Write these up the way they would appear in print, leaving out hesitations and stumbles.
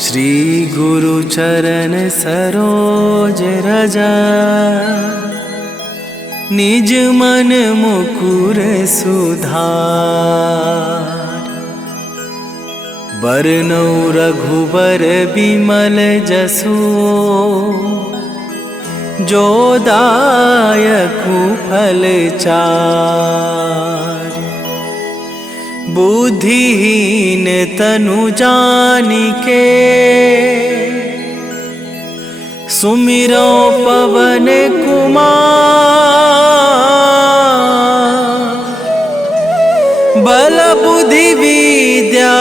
श्री गुरु चरण सरोज रजा, निज मन मुकुर सुधार। बरनौ रघुबर बिमल जसु, जो दायकु फल चार। बुद्धिहीन तनु जानिके, सुमिरो पवन कुमार। बल बुद्धि विद्या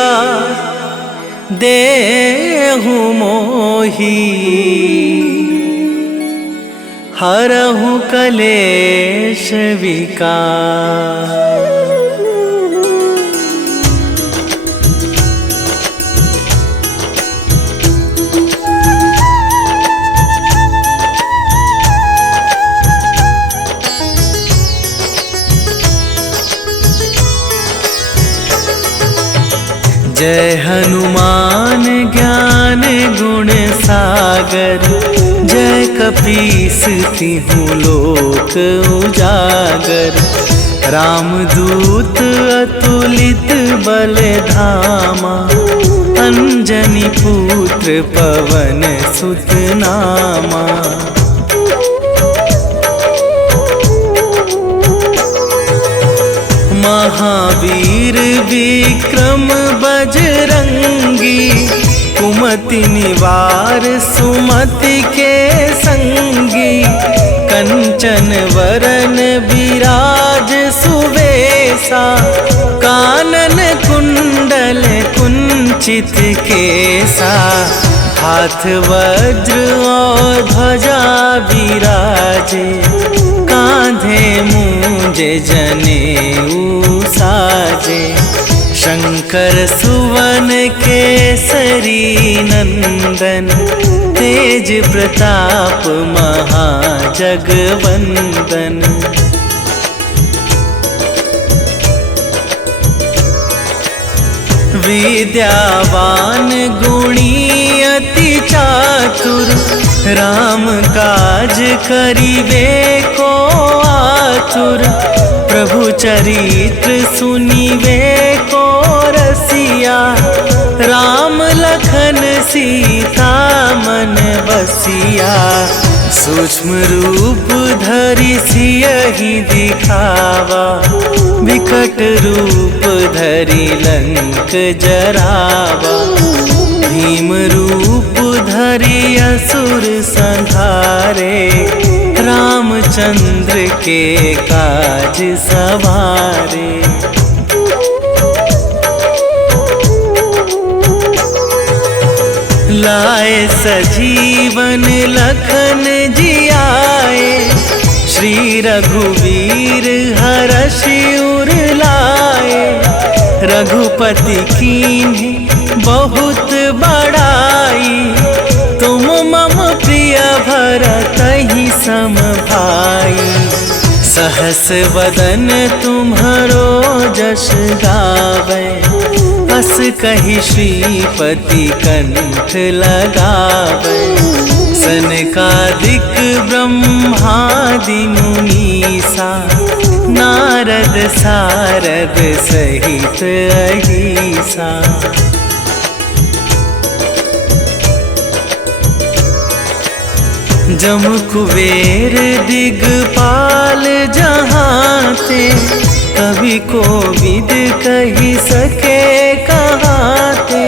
देहु मोहि, हरहु कलेश विकार। जय हनुमान ज्ञान गुण सागर, जय कपीस तिहु लोक उजागर। रामदूत अतुलित बल धामा, अंजनी पुत्र पवन सुत नामा। महावीर विक्रम बजरंगी, कुमति निवार सुमति के संगी। कंचन वरन विराज सुवेशा, कानन कुंडल कुंचित केसा। हाथ वज्र और ध्वजा विराजे, कांधे मूंज जनेऊ साजे। शंकर सुवन केसरी नंदन, तेज प्रताप महाजगवंदन। विद्यावान गुणी अति चातुर, राम काज करिबे को आतुर। प्रभु चरित्र सुनिबे को रसिया, राम लखन सीता मन बसिया। सूक्ष्म रूप धरि सियहि दिखावा, विकट रूप धरि लंक जरावा। भीम रूप धरि असुर संहारे, रामचंद्र के काज सवारे। लाए सजीवन लखन जियाए, श्री रघुवीर हरषि उर लाए। रघुपति कीन्ही बहुत बड़ाई, तुम मम प्रिय भरतहि सम भाई। सहस वदन तुम्हरो जस गावै, अस कहि श्रीपति कंठ लगावै। सनकादिक ब्रह्मादि मुनीसा, नारद सारद सहित अहिसा। जम कुबेर दिगपाल जहाते, कवि कोविद कहि सके कहाते।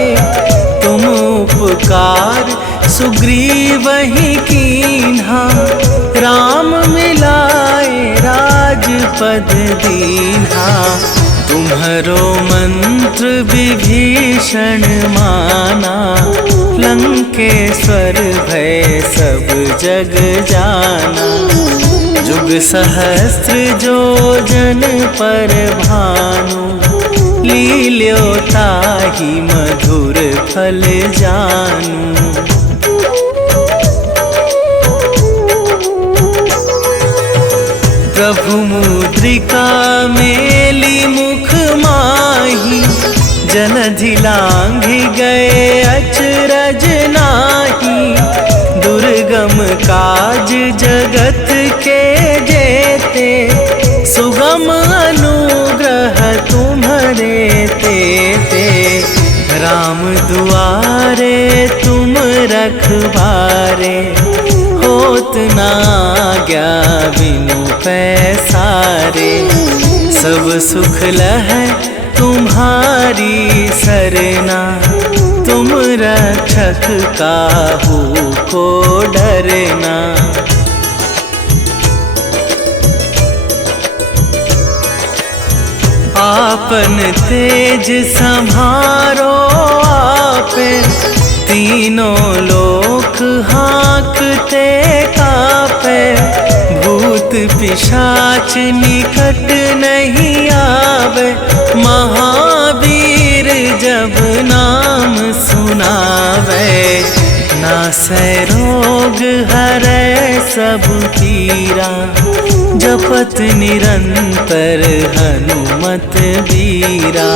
तुम उपकार सुग्रीवहि कीन्हा, राम मिलाए राजपद दीन्हा। तुम्हरो मंत्र विभीषण माना, लंकेश्वर भय सब जग जाना। जुग सहस्त्र जो जन पर भानु, लील्यो ताहि मधुर फल जानू। प्रभु मुद्रिका मेली मुख माही, जलधि लांघि गए अचरज नाही, दुर्गम काज जगत के जेते, सुगम अनुग्रह तुम्हारे तेते। राम दुआरे तुम रखवारे, होत ना आज्ञा बिनु पैसारे। सब सुख लहै तुम्हारी सरना, तुम रक्षक काहू को डरना। आपन तेज संभारो आपे, तीनों लोक हाँकते कापे। भूत पिशाच निकट नहीं आवे, महावीर जब नाम सुनावे। नासै रोग हरै सब पीरा, जपत निरंतर हनुमत बीरा।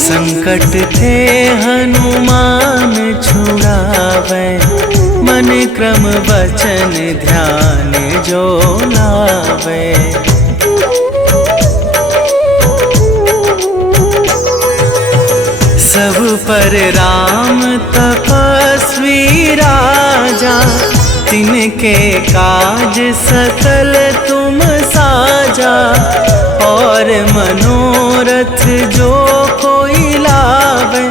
संकट ते हनुमान छुड़ावे, मन क्रम वचन ध्यान जो लावे। सब पर राम तपस्वी राजा, तिनके काज सकल तुम साजा। और मनोरथ जो कोई लावे,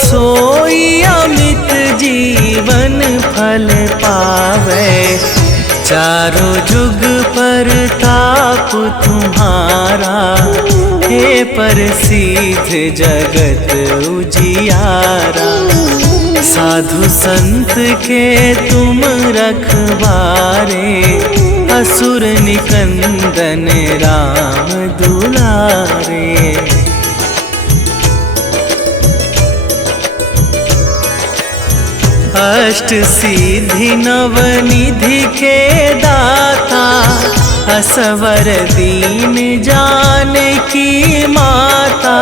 सोई अमित जीवन फल पावे। चारों जुग पर ताप तुम्हारा, हे प्रसिद्ध जगत उजियारा। साधु संत के तुम रखवारे, असुर निकंदन राम दुलारे। अष्ट सिद्धि नवनिधि के दाता, असवर दीन जानकी माता।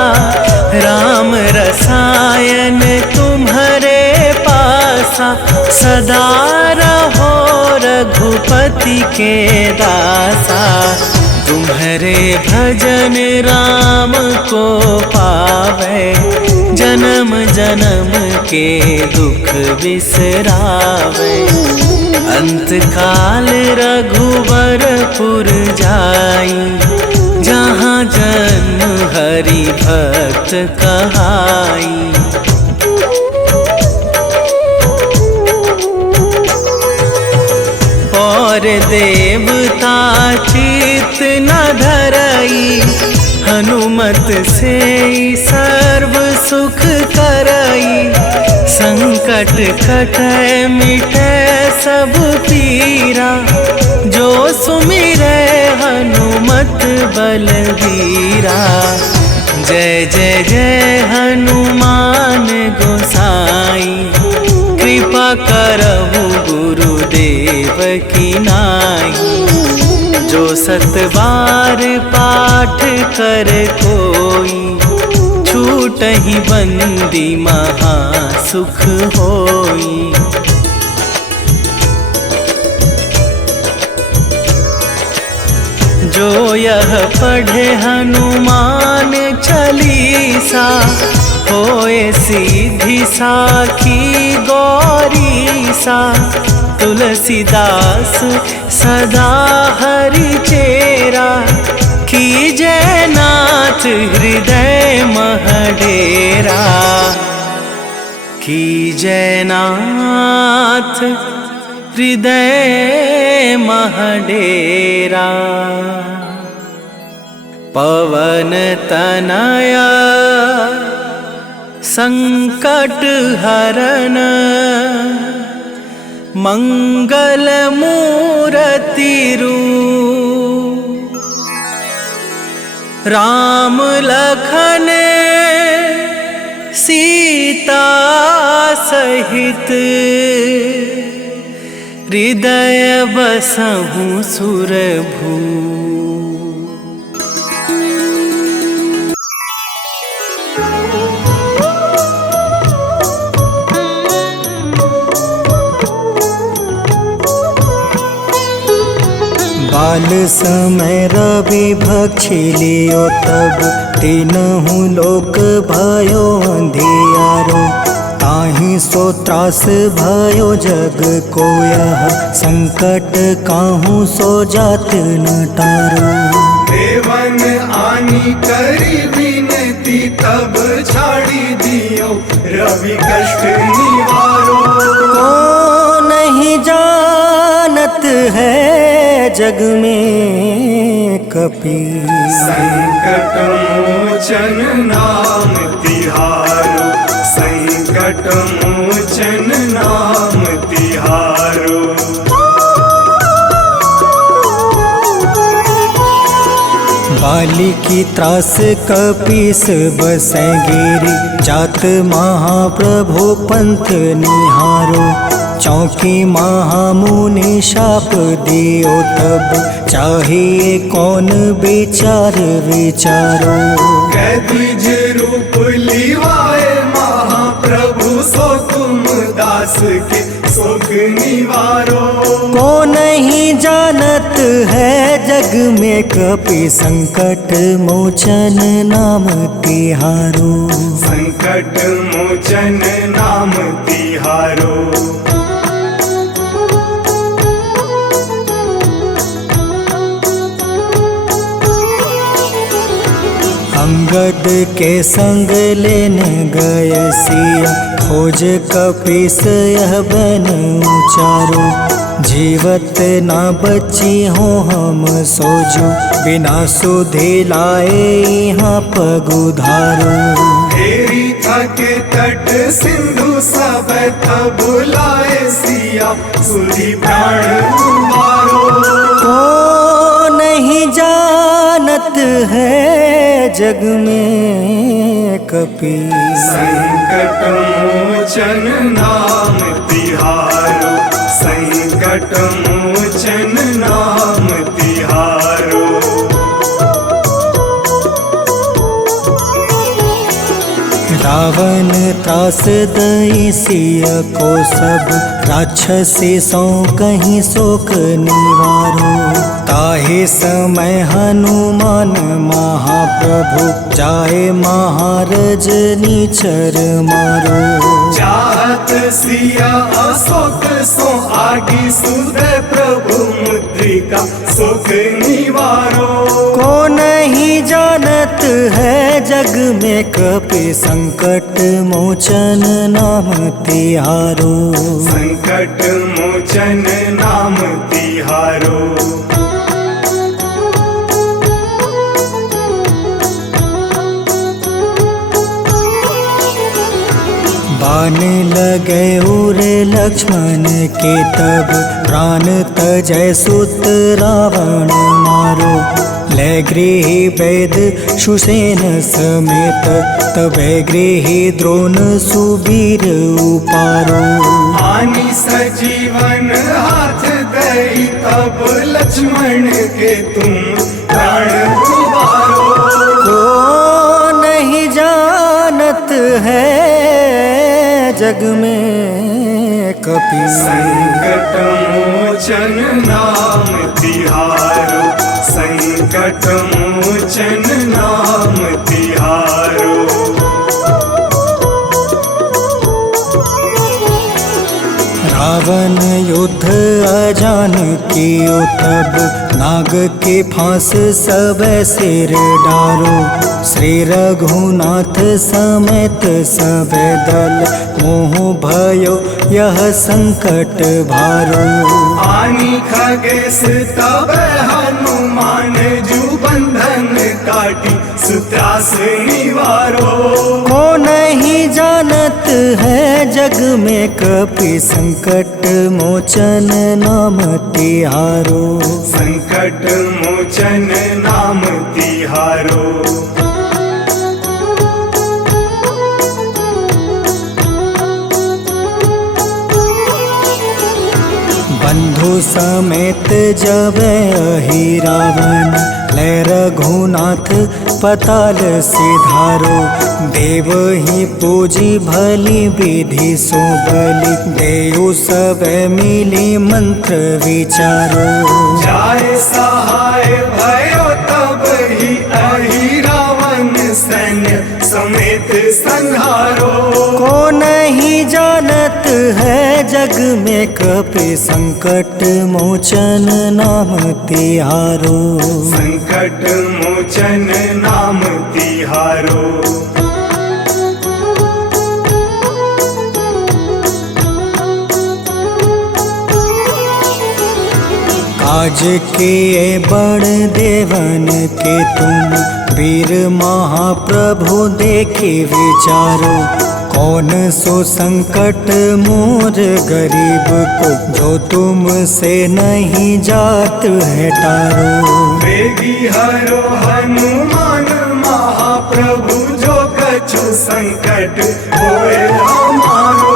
राम रसायन तुम्हारे पासा, सदा रहो रघुपति के दासा। तुम्हारे भजन राम को पावे, जन्म जन्म के दुख बिसरावे। अंत काल रघुवरपुर जाई, जहाँ जन्म हरि भक्त कहाई। और देवता चित न धरई, हनुमत से सर्व सुख करई। संकट कटै मिटै सब पीरा, जो सुमिरै हनुमत बलबीरा। जय जय जय हनुमान गोसाई, कृपा करहु गुरुदेव की नाई। जो सत बार पाठ कर कोई, छूटहि बंदी महा सुख होई। जो यह पढ़े हनुमान चालीसा, होए सीधी साखी गौरीसा। तुलसीदास सदा हरि चेरा, कीजै नाथ हृदय मह डेरा। कीजै नाथ हृदय मह डेरा। पवन तनया संकट हरन, मंगल मूरति रूप। राम लखन सीता सहित, हृदय बसहु सुरभू। काल समय रवि भक्षी लियो तब तीनहु लोक भयो अंधियारो। ताहि सो त्रास भयो जग को यह संकट काहू सो जात न टारो। देवन आनी करी विनती तब छाड़ी दियो रवि कष्ट निवारो। को नहीं जानत है जग में कपि संकट मोचन नाम तिहारो। संकट मोचन नाम तिहारो। बाली की त्रास कपीस बसै गिरी जात महाप्रभु पंथ निहारो। चौकी महामुनि शाप दियो तब चाहिए कौन विचार विचारो। कैदिज रूप लिवाए महाप्रभु सो तुम दास के सुख निवारो। को नहीं जानत है जग में कपि संकट मोचन नाम तिहारो। संकट मोचन नाम तिहारो। अंगद के संग लेने गए सिया खोज कपीस यह बन उचारो। जीवत ना बची हो हम सोजो बिना सुधि लाए यहाँ पगुधारो। तेरी थके तट सिंधु सब तब बुलाए सिया सुधि प्राण तुम्हारो। को नहीं जानत है जग में कपि संकट मोचन नाम तिहारो। संकट मोचन नाम तिहारो। रावण त्रास दई सिया को सब राक्षसी सो कहीं शोक निवारो। ताहे समय हनुमान महाप्रभु जाए महारज नीचर मारो। चाहत सिया अशोक सो आगी सुधे प्रभु मुद्रिका सुख निवारो। को नहीं जानत है जग में कपि संकट मोचन नाम तिहारो। संकट मोचन नाम तिहारो। बाण लगे उरे लक्ष्मण के तब प्राण तजय सुत रावण मारो। ले गृही वैद सुसेन समेत तबे गृही द्रोण सुबीर उपारो। आनी सजीवन हाथ गई तब लक्ष्मण के तुम प्राण उबारो। को नहीं जानत है जग में कपि संकट मोचन नाम तिहारो। संकट मोचन नाम तिहारो। रावण युद्ध अजान कियो तब नाग के फांस सब सिर डारो। श्री रघुनाथ समेत सब दल मोह भयो यह संकट भारो। आनी खगेश तब हनुमान जू बंधन काटी सुत्रास निवारो। को नहीं जानत है जग में कपि संकट मोचन नाम तिहारो। संकट मोचन नाम तिहारो। बंधु समेत जब अहि रावण ले रघुनाथ पताल सिधारो। देव ही पूजी भली विधि सो बलि, देव सब मिली मंत्र विचारो। जाय सहाय भयो तब ही अहि रावण सैन्य समेत संहारो। को नहीं जानत है जग में कपि संकट मोचन नाम तिहारो। संकट मोचन नाम तिहारो। काज किए बड़ देवन के तुम, वीर महाप्रभु देखी विचारो। कौन सो संकट मोर गरीब को, जो तुम से नहीं जात है टारो। वेगी हरो हनुमान महाप्रभु, जो कछु संकट होए हमारो।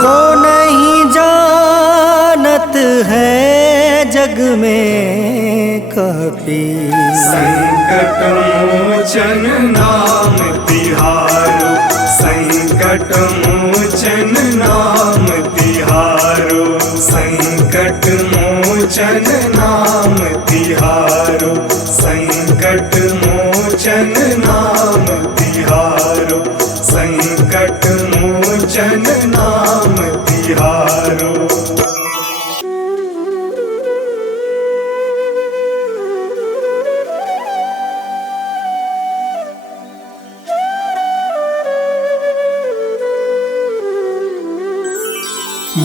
को नहीं जानत है जग में कपि, संकट मोचन नाम तिहारो। संकट मोचन नाम तिहारो। संकट मोचन नाम तिहारो। संकट मोचन नाम तिहारो। संकट मोचन नाम तिहारो।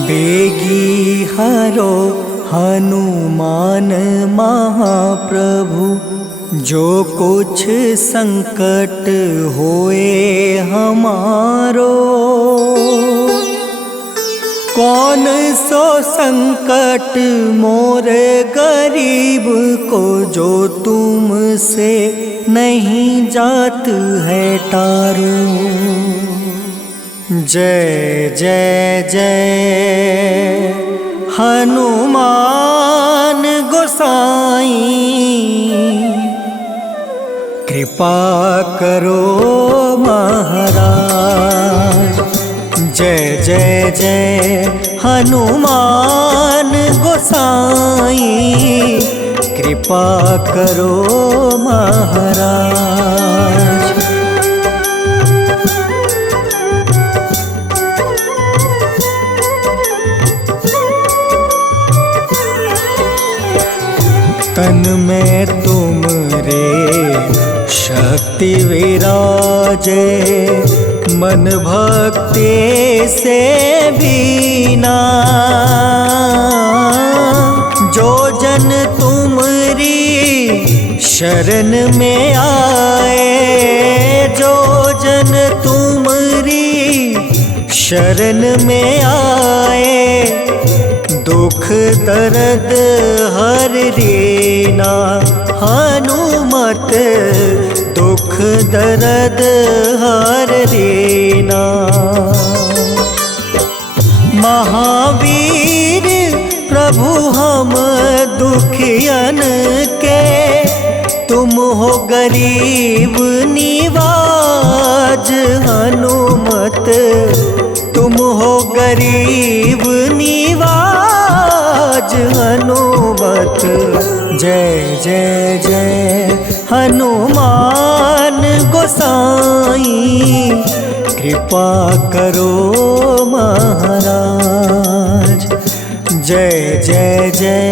बेगी हरो हनुमान महाप्रभु, जो कुछ संकट होए हमारो। कौन सो संकट मोर गरीब को, जो तुम से नहीं जात है टारो। जय जय जय हनुमान गोसाई, कृपा करो महाराज। जय जय जय हनुमान गोसाई, कृपा करो महाराज। तन में तुम रे शक्ति विराजे, मन भक्ति से बीना। जो जन तुमरी शरण में आए, जो जन तुमरी शरण में आए, दुख दर्द हर रीना। हनुमत दुख दर्द हर रीना। महावीर प्रभु हम दुखियन के, तुम हो गरीब निवाज। हनुमत तुम हो गरीब निवाज। हनुमत जय जय जय हनुमान गोसाई, कृपा करो महाराज। जय जय जय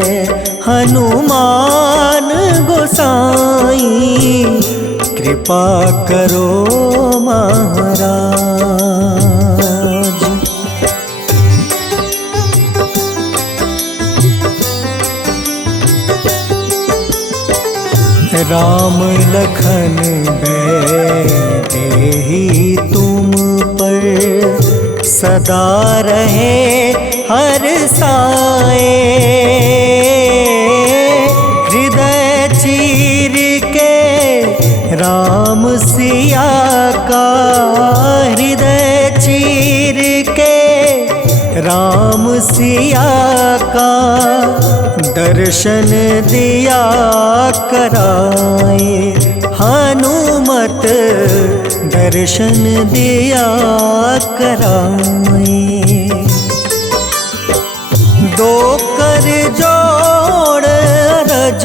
हनुमान गोसाई, कृपा करो महाराज। राम लखन देहि तुम पर, सदा रहे हर साए। हृदय चीर के राम सिया का, हृदय चीर के राम सिया का, दर्शन दिया कराए। हनुमत दर्शन दिया कराए। दो कर जोड़ अरज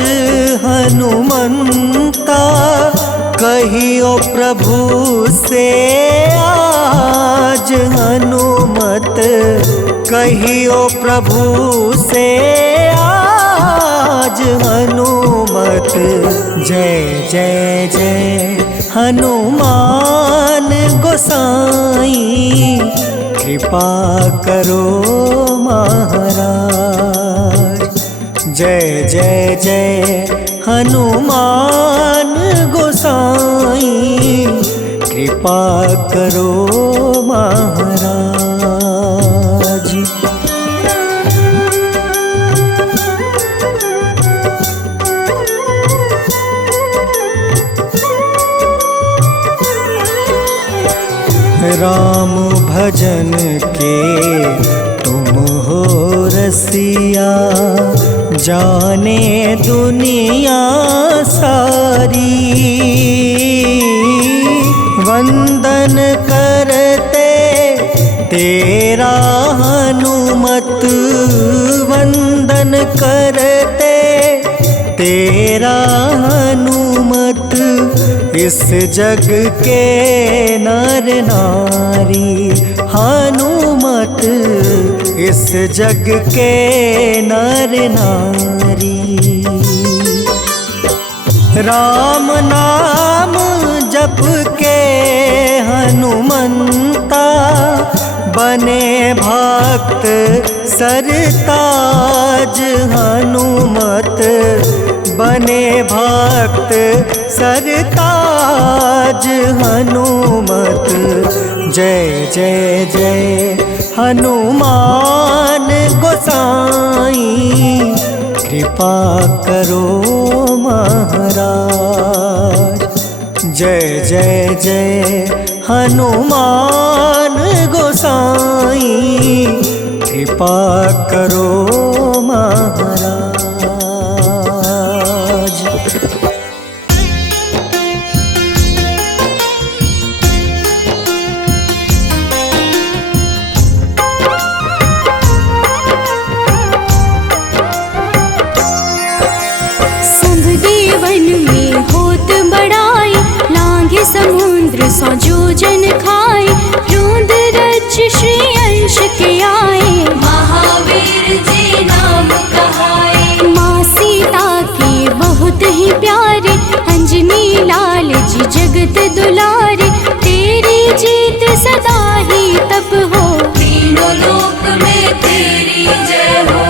हनुमंता, कहियो प्रभु से आज हनुमत, कहियो प्रभु से आज हनुमत। जय जय जय हनुमान गोसाई, कृपा करो महाराज। जय जय जय हनुमान गोसाई, कृपा करो महाराज। राम भजन के तुम हो रसिया, जाने दुनिया सारी। वंदन करते तेरा हनुमत, वंदन करते तेरा हनुमत। इस जग के नर नारी हनुमत, इस जग के नर नारी। राम नाम जप के हनुमंता, बने भक्त सरताज हनुमत, बने भक्त सरताज हनुमत। जय जय जय हनुमान गोसाई, कृपा करो महाराज। जय जय जय हनुमान गोसाई, कृपा करो महाराज। समुद्र सौ जोजन खाए, रूंद रच श्री अंश के आए। महावीर जी नाम कहाए, माँ सीता के बहुत ही प्यारे, अंजनी लाल जी जगत दुलारे। तेरी जीत सदा ही तब हो, तीनों लोक में तेरी जय हो।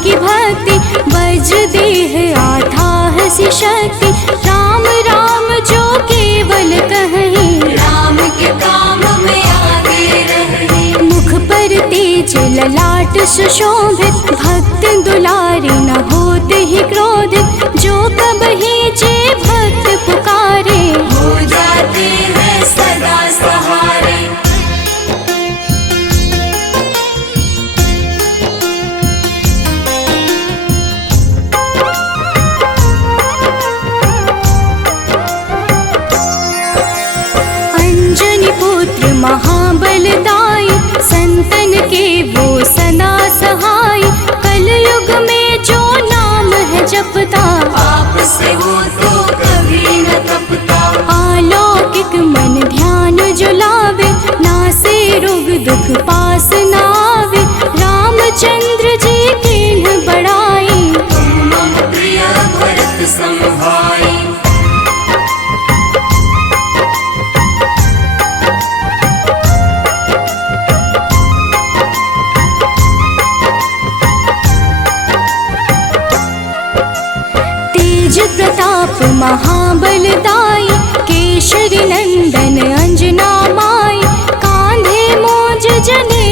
की भक्ति बज देह आठाह सी शक्ति। राम राम जो केवल कहीं, राम के काम में आगे रहे। मुख पर तेज ललाट सुशोभित, भक्त दुलारे न होते ही क्रोधित। जो कब ही जे भक्त पुकारे, हो जाते हैं सदा सहारे। महाबलदाई, संतन के वो सदा सहाय। कलयुग में जो नाम है जपता, पाप से वो तो कभी न तपता। अलौकिक मन ध्यान जो लावे, नासे रोग दुख पास न आवे। रामचंद्र जी किन्ह बड़ाई, तुम मम प्रिय भरत सम भाई। प्रताप महाबलदाई, केशरी नंदन अंजना माई। कांधे मोज जने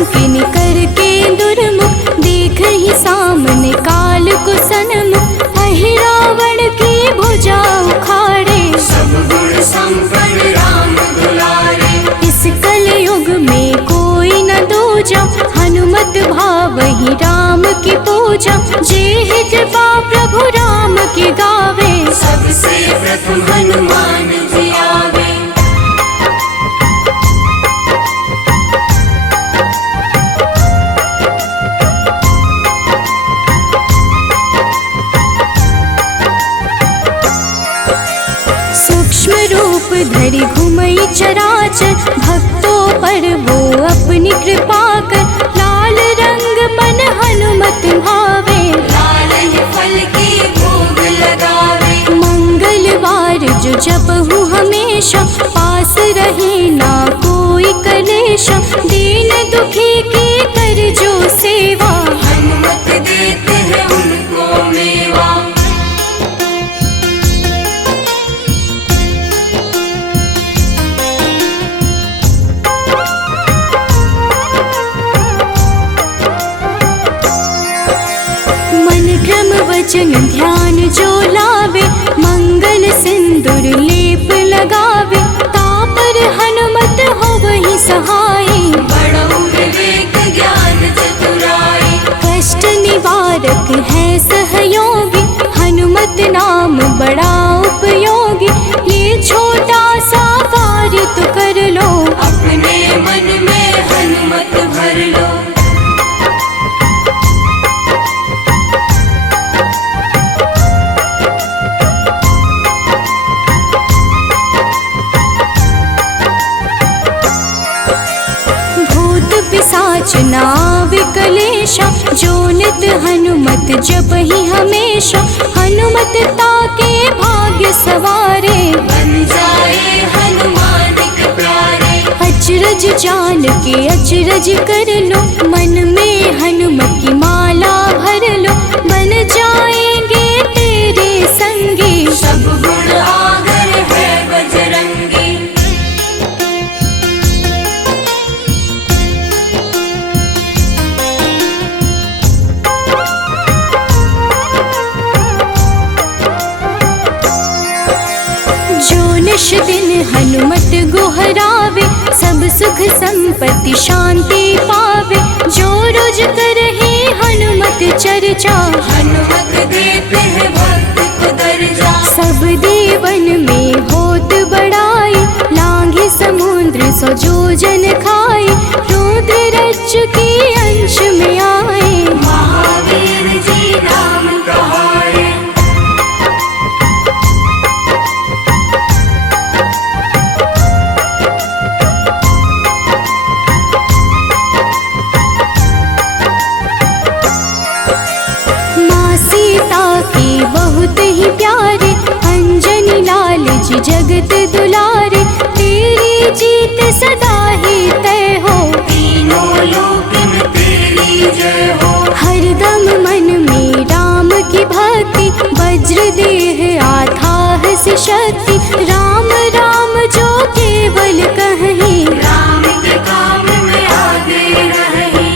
संकिन करके दुर्मुख, देख ही सामने काल को सन्मुख, अहि रावण की भुजा उखाड़े, सब गुण संपन्न राम दुलारे। इस कलयुग में कोई न दूजा, हनुमत भावहि राम की पूजा, जेहि कृपा प्रभु राम की गावे, सबसे प्रथम हनुमान जी आवे। सूक्ष्म रूप धरि घुमई चराचर, भक्तों पर वो अपनी कृपा कर, लाल रंग मन हनुमत भावे, लाल ही फल की भोग लगावे। मंगलवार जो जपहु हमेशा, पास रहे ना कोई कलेशा, दीन दुखी की कर जो सेवा, हनुमत देते हैं उनको मेवा। मन क्रम वचन ध्यान जो लावे, मंगल सिंदूर लेप लगावे, तापर हनुमत होवहि सहाय, बड़ो विवेक ज्ञान चतुराई। कष्ट निवारक है सहयोगी, हनुमत नाम बड़ा उपयोगी, ये छोटा सा कार्य तो कर लो, अपने मन में हनुमत भर लो। भूत पिशाच नाव कलेशा, जो नित हनुमत जपहि हमेशा, हनुमत ताके भाग्य सवारे, बन जाए हनुमान के प्यारे। अचरज जान के अचरज कर लो, मन में हनुमत की माला भर लो, बन जाएंगे तेरे संगी, सब गुण आगर है बजरंगी। जो निश दिन हनुमत गोहरावे, सब सुख संपत्ति शांति पावे, जो रोज करहि हनुमत चर्चा, हनुमत देते हैं भक्त को दर्जा। सब देवन में होत बड़ाई, लांघे समुद्र सो जो जन खाए, रुद्र रज की अंश में आए, महावीर जी नाम कहाए। माँ सीता के बहुत ही प्यारे, अंजनी लाल जी जगत दुलारे, तेरी जीत सदा ही तय हो, तीनों लोक में तेरी जय हो। हरदम मन में राम की भक्ति, वज्र देह आधार से शक्ति, राम राम जो केवल कहीं, राम के काम में आगे रही।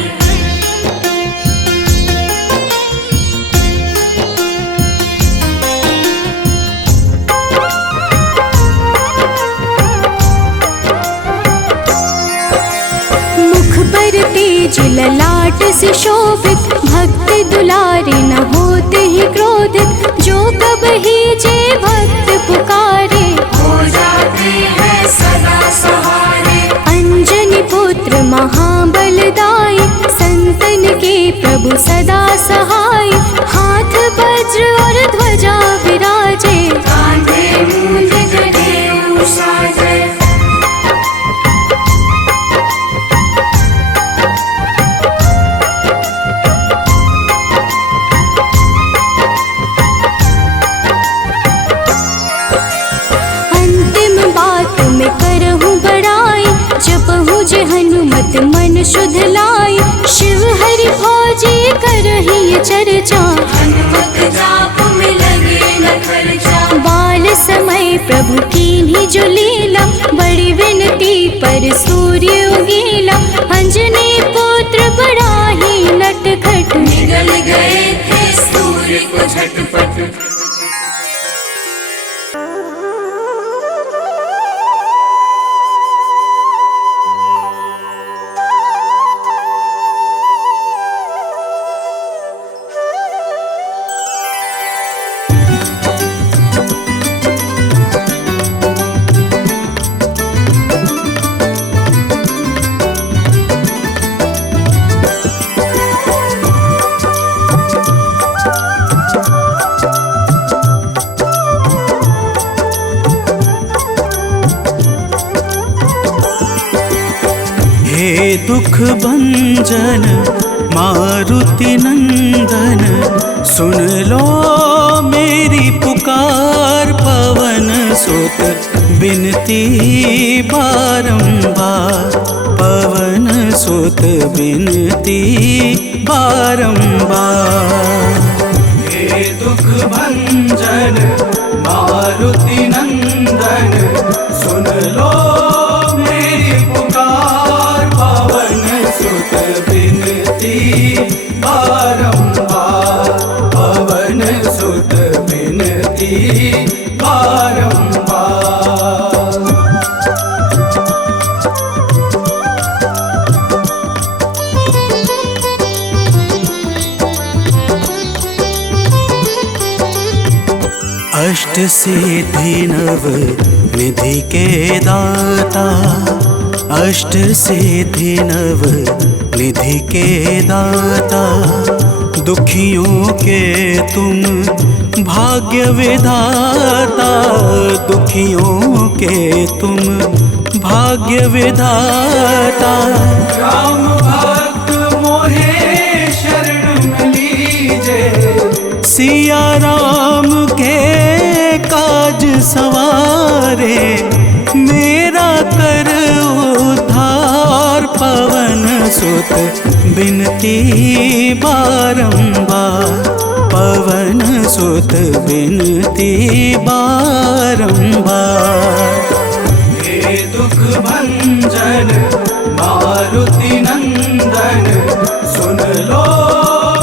मुख पर तेज ललाट से शोभित, भक्त दुलारे न होते ही क्रोधित, जो कब ही जे भक्त पुकारे, हो जाते हैं सदा सहारे। अंजनी पुत्र महाबलदाई, संतन के प्रभु सदा सहाय, हाथ वज्र और ध्वजा विराजे, कांधे मूंज जनेऊ साजे। अंतिम बात में करहूँ बड़ाई, जपहु जे हनुमत मन शुद्ध लाई, शिव हरि फौजी करहि ये चर्चा, हनुमत जाप में लगे न खर्चा। बाल समय प्रभु कीन्ही जो लीला, बड़ी विनती पर सूर्य उगीला, अंजनी पुत्र समझे को झटपट। हे दुख भंजन मारुति नंदन, सुन लो मेरी पुकार। पवन सुत बिनती बारंबार, पवन सुत बिनती बारंबार। हे दुख भंजन मारुति नंदन, सुन लो मेरी पुकार। पवन सुत बिनती बारंबार, पवन सुत बिनती बारंबार। अष्ट सिद्धि नव निधि के दाता, अष्ट सिद्धि नव निधि के दाता। दुखियों के तुम भाग्य विधाता, दुखियों के तुम भाग्य विधाता। राम भक्त मोहे शरण लीजे, सिया राम के काज सवारे। मेरा कर उद्धार, पवन सुत बिनती बारंबार, पवन सुत बिनती बारंबार। हे दुख भंजन मारुति नंदन, सुन लो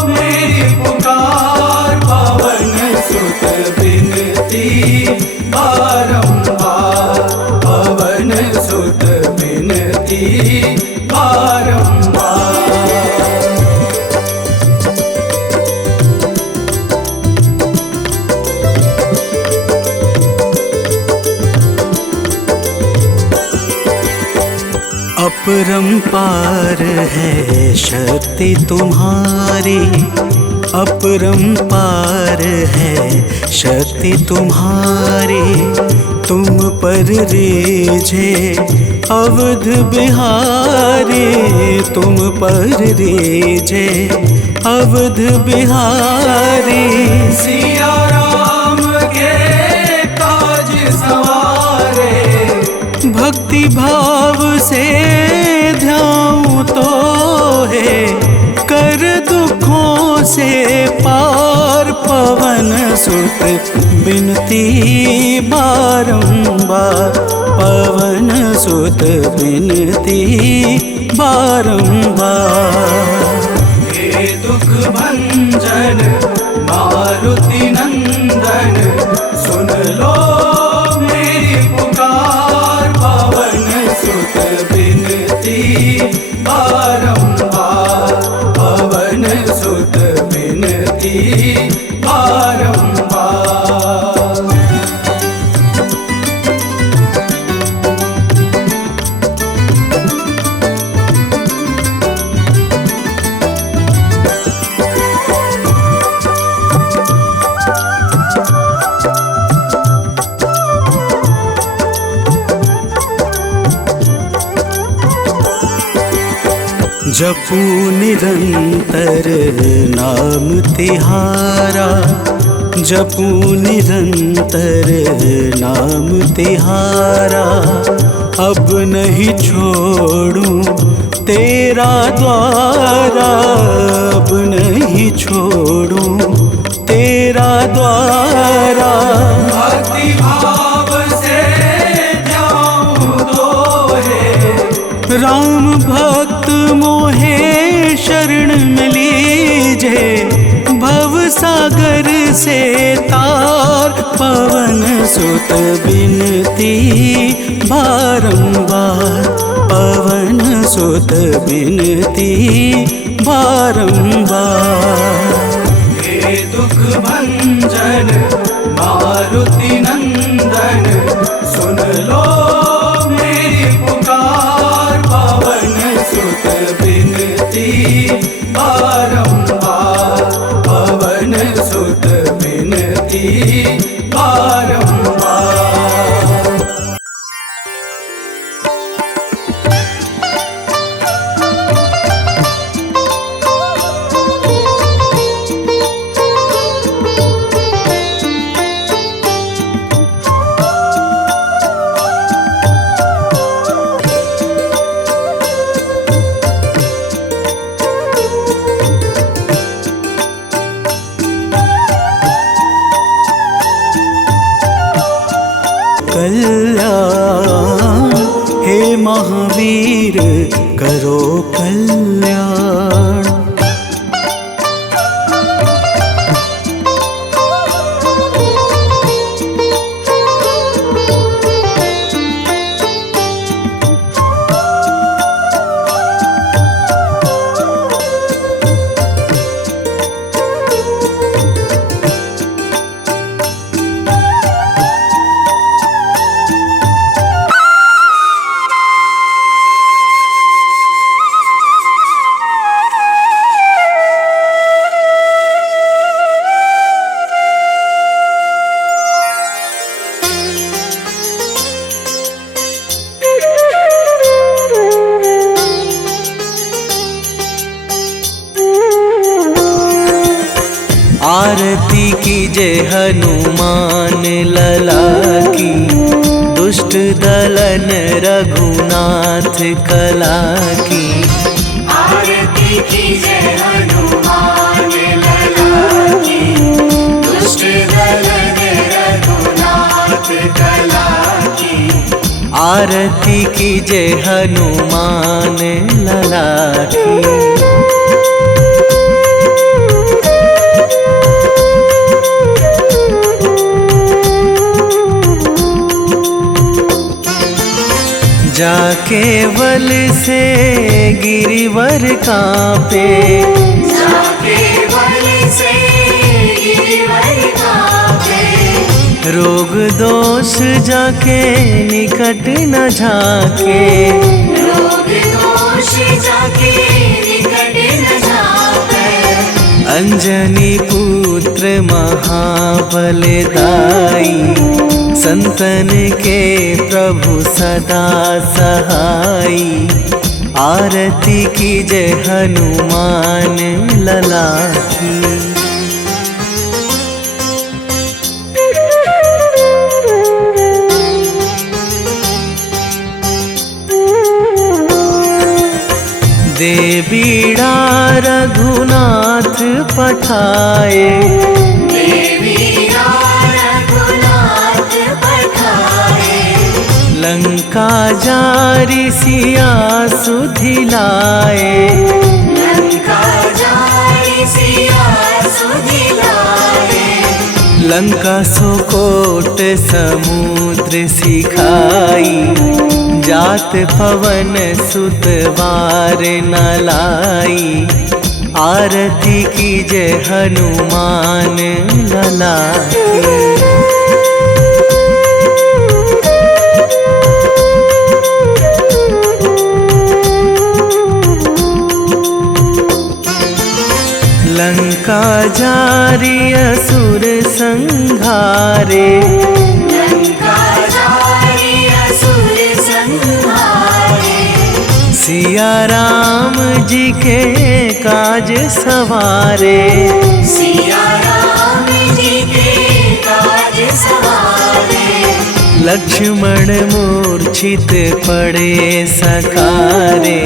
मेरी पुकार। पवन सुत बिनती बारंबार, पवन सुत बिनती बारंबार। अपरंपार है शक्ति तुम्हारी, अपरंपार है शक्ति तुम्हारी। तुम पर रीझे अवध बिहारी, तुम पर रीझे अवध बिहारी। सिया राम के काज सवारे, भक्ति भाव से ध्याऊं तो है। कर दुखों से पार, पवन सुत बिनती बारंबार, पवन सुत बिनती बारंबार। हे दुख भंजन मारुति नंदन, सुन लो मेरी पुकार। पवन सुत बिनती बारंबार, पवन सुत बिनती बारंबार। जपू निरंतर नाम तिहारा, जपू निरंतर नाम तिहारा। अब नहीं छोड़ूं तेरा द्वारा, अब नहीं छोड़ूं तेरा द्वारा। भक्ति भाव से ध्याऊं तो है, राम भक्त मोहे शरण में लीजे। भव सागर से तार पवन सुत बिनती बारंबार, पवन सुत बिनती बारंबार। हे दुख भंजन मारुति नंदन, सुन लो मेरी पुकार, पवन सुत बिनती बारंबार, पवन सुत बिनती बारंबार। कल्याण हे महावीर करो कल्याण। आरती कीजय हनुमान लला की, दुष्ट दलन रघुनाथ कला की। आरती कीजय हनुमान लला की, दुष्ट दलन रघुनाथ कला की। आरती कीजय हनुमान लला की। जाके बल से गिरिवर कांपे, जाके बल से गिरिवर कांपे। रोग दोष जाके निकट न झाके, रोग दोष जाके निकट न झाके। अंजनी पुत्र महाबलदाई, संतन के प्रभु सदा सहाई। आरती कीजय हनुमान लला की। दे बीड़ा रघुनाथ पठाए, लंका जारी सिया सुधिलाए, लंका जारी सिया सुधिलाए। लंका सुकोट समुद्र सिखाई, जात पवन सुत वार न लाई। आरती कीजय हनुमान लला की। लंका जारी असुर संहारे, लंका जारी असुर संहारे। सिया राम जी के काज सवारे, सिया राम जी के काज सवारे। लक्ष्मण मूर्छित पड़े सकारे,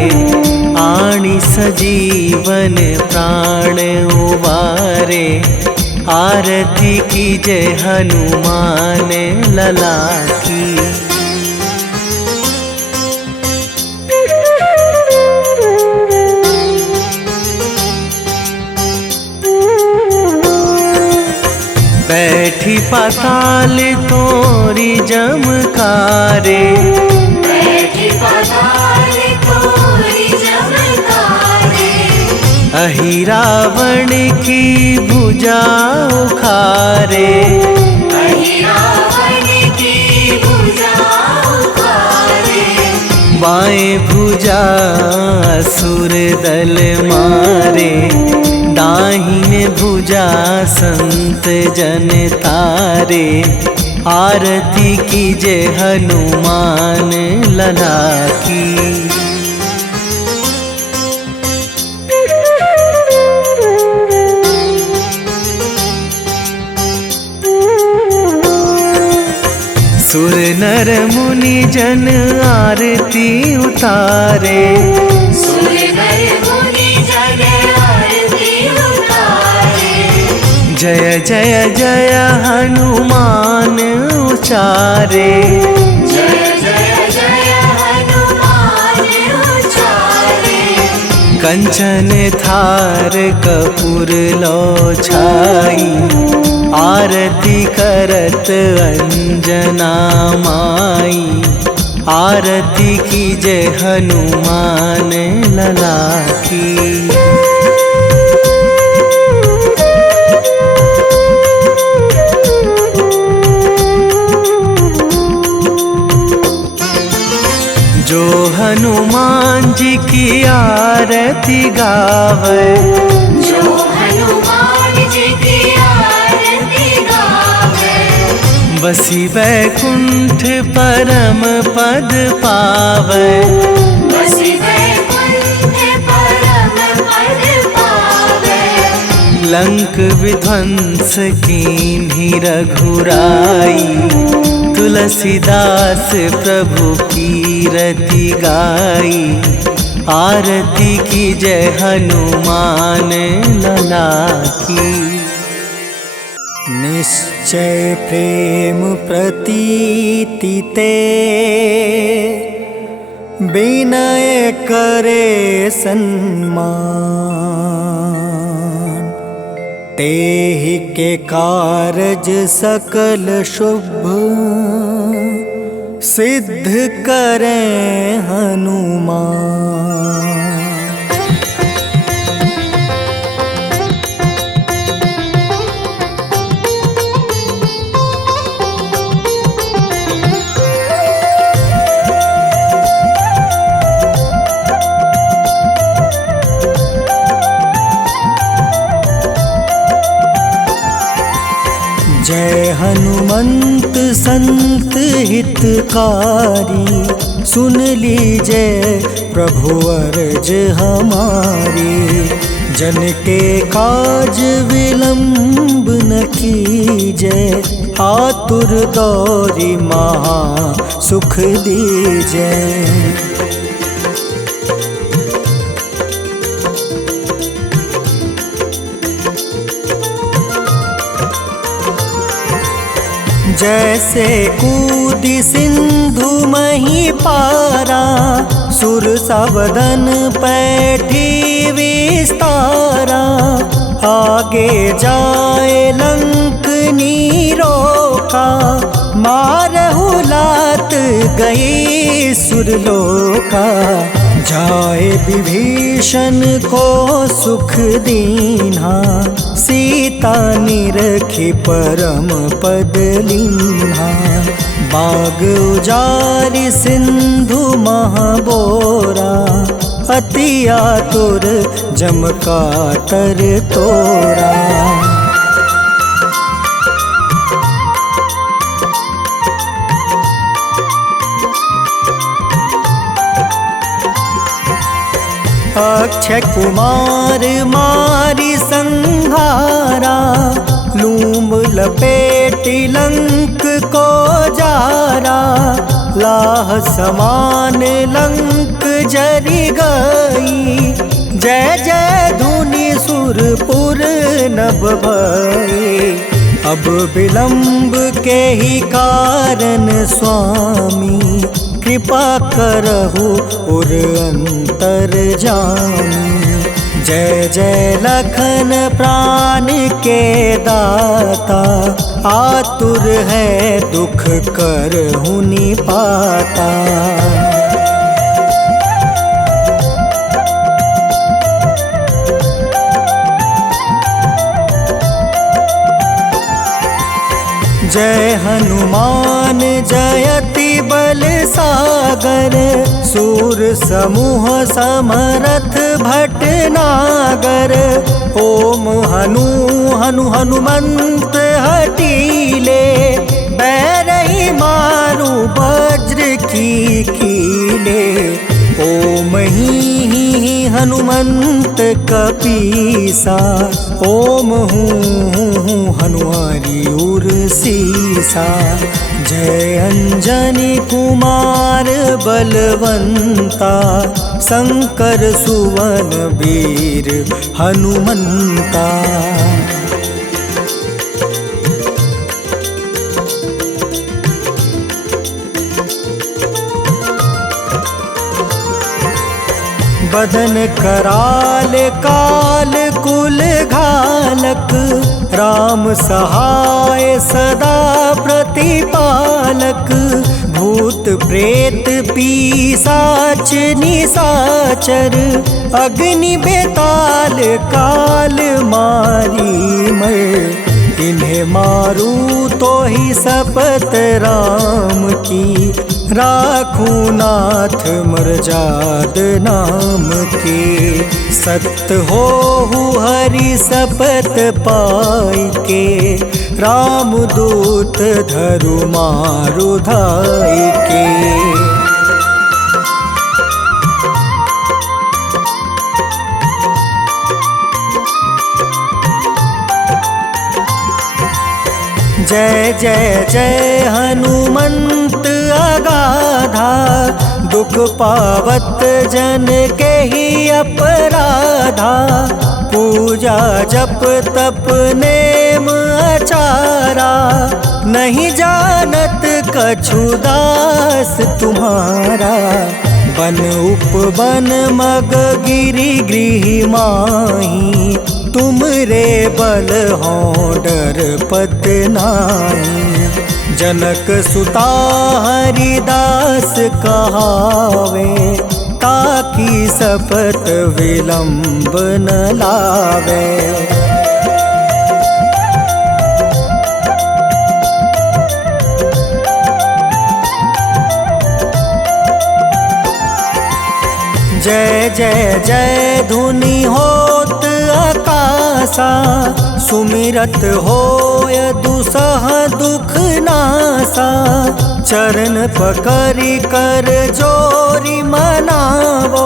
आणी सजीवन प्राण उबारे। आरती कीजय हनुमान लला की। बैठी पाताल तोरी जमकारे, बैठी पाताल तोरी जमकारे। अहि रावण की भुजा उखारे, अहि रावण की भुजा उखारे। बाएं भुजा असुर दल मारे, दाहिने भुजा संत जन तारे। आरती कीजे हनुमान लला की। सुर नर मुनि जन आरती उतारे, सुर नर मुनि जन आरती उतारे। जय जय जय हनुमान उचारे, जय जय जय हनुमान उचारे। कंचन थार कपूर लो छाई, आरती करत अंजना माई। आरती कीजे हनुमान लला की। जो हनुमान जी की आरती गावे, जो हनुमान जी की आरती गावे। बसी वैकुंठ परम पद पावे, बसी वैकुंठ परम पद पावे। लंक विध्वंस कीन्ही रघुराई, तुलसीदास प्रभु कीरति गाई। आरती कीजे हनुमान लला की। निश्चय प्रेम प्रतीति ते, विनय करे सन्मान। तेहि के कारज सकल शुभ, सिद्ध करें हनुमान। जय हनुमंत संत हितकारी, सुन लीजय प्रभु अर्ज हमारी। जन के काज विलंब न कीजय, आतुर दौरी महा सुख दीजय। जैसे कूदी सिंधु मही पारा, सुरसा बदन पैठी विस्तारा। आगे जाए लंक नीरोका, मारहु लात गई सुरलोका। जाए विभीषण को सुख दीन्हा, सीता निरखी परम पद लीन्हा। बाग उजारि सिंधु महाबोरा, अति आतुर जम कातर तोरा। अक्षय कुमार मारी संहारा, लूम लपेटी लंक को जारा। लाह समान लंक जरी गई, जय जय धुनि सुरपुर नभ भई। अब विलंब के ही कारण स्वामी, कृपा करहु उर अंतर जामी। जय जय लखन प्राण के दाता, आतुर है दुख करहु निपाता। जय हनुमान जयति बल सागर, सूर समूह समरथ भटनागर। ओम हनु हनु हनुमंत हटीले, बैरही मारू वज्र की कीले। ओम ही हनुमंत कपीसा, ओम हूँ हनुमारी उर सीसा। जय अंजनी कुमार बलवंता, शंकर सुवन वीर हनुमंता। बदन कराल काल कुल घालक, राम सहाय सदा प्रतिपालक। भूत प्रेत पिशाच निशाचर, अग्नि बेताल काल मारी मर। इन्हें मारू तो ही शपथ राम की, राखूं नाथ मर्जाद नाम के। सत्य हो हरि शपथ पाई के, राम दूत धरु मारु धाई के। जय जय जय हनुमंत अगाधा, दुख पावत जन के ही अपराधा। पूजा जप तप नेम आचारा, नहीं जानत कछु दास तुम्हारा। बन उपवन मग गिरि गृह माही, तुम रे बल हो डर पत नाई। जनक सुता हरिदास कहावे, ताकि शपथ विलंब न लावे। जय जय जय धुनि होत आकाशा, सुमिरत होय दुसह दुख नासा। चरण पकड़ि कर जोरी मनावो,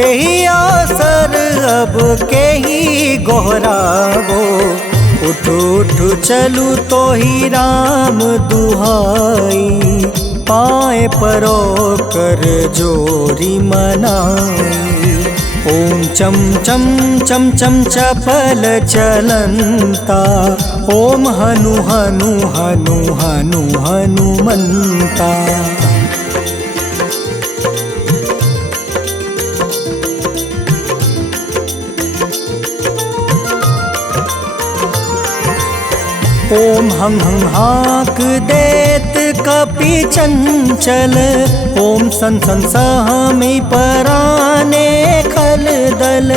एही आसर अब के ही गोहरावो। उठ उठ चलू तो ही राम दुहाई, पाए परो कर जोरी मनाई। ओम चम चम चम चम चपल चलंता, ओम हनु हनु हनु हनु हनुमंता। ओम हं हं हाक देत कपि चंचल, ओम सन सन सहमी पराने खल दल।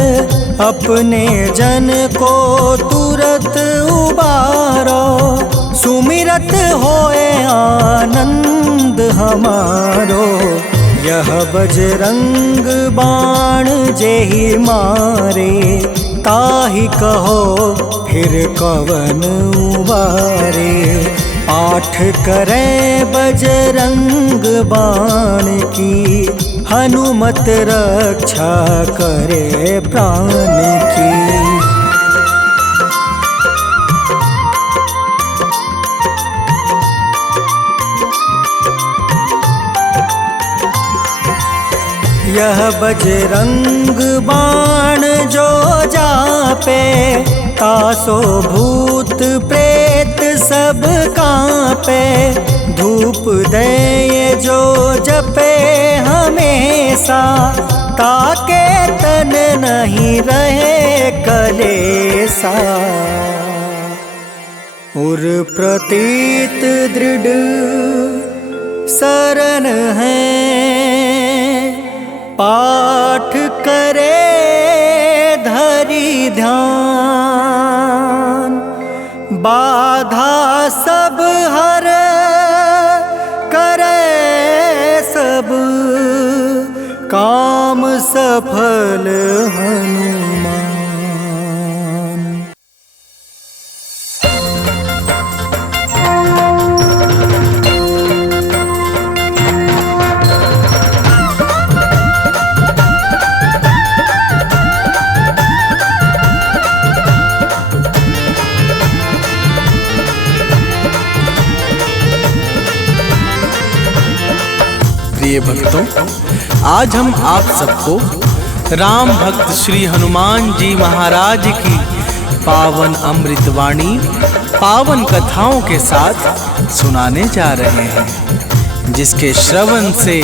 अपने जन को तुरत उबारो, सुमिरत होए आनंद हमारो। यह बजरंग बाण जेहि मारे, ताहि कहो फिर कवन उबारे। पाठ करें बजरंग बाण की, हनुमत रक्षा करे प्राण की। यह बजरंग बाण जो जापे, तासो भूत प्रेत सब कांपे। धूप दे जो जपे हमेशा, ताके तन नहीं रहे कलेसा। उर प्रतीत दृढ़ शरण है, पाठ करे धरि ध्यान, बाधा सब हर करे सब, काम सफल हनुमान। प्रिय भक्तों, आज हम आप सबको राम भक्त श्री हनुमान जी महाराज की पावन अमृतवाणी, पावन कथाओं के साथ सुनाने जा रहे हैं, जिसके श्रवण से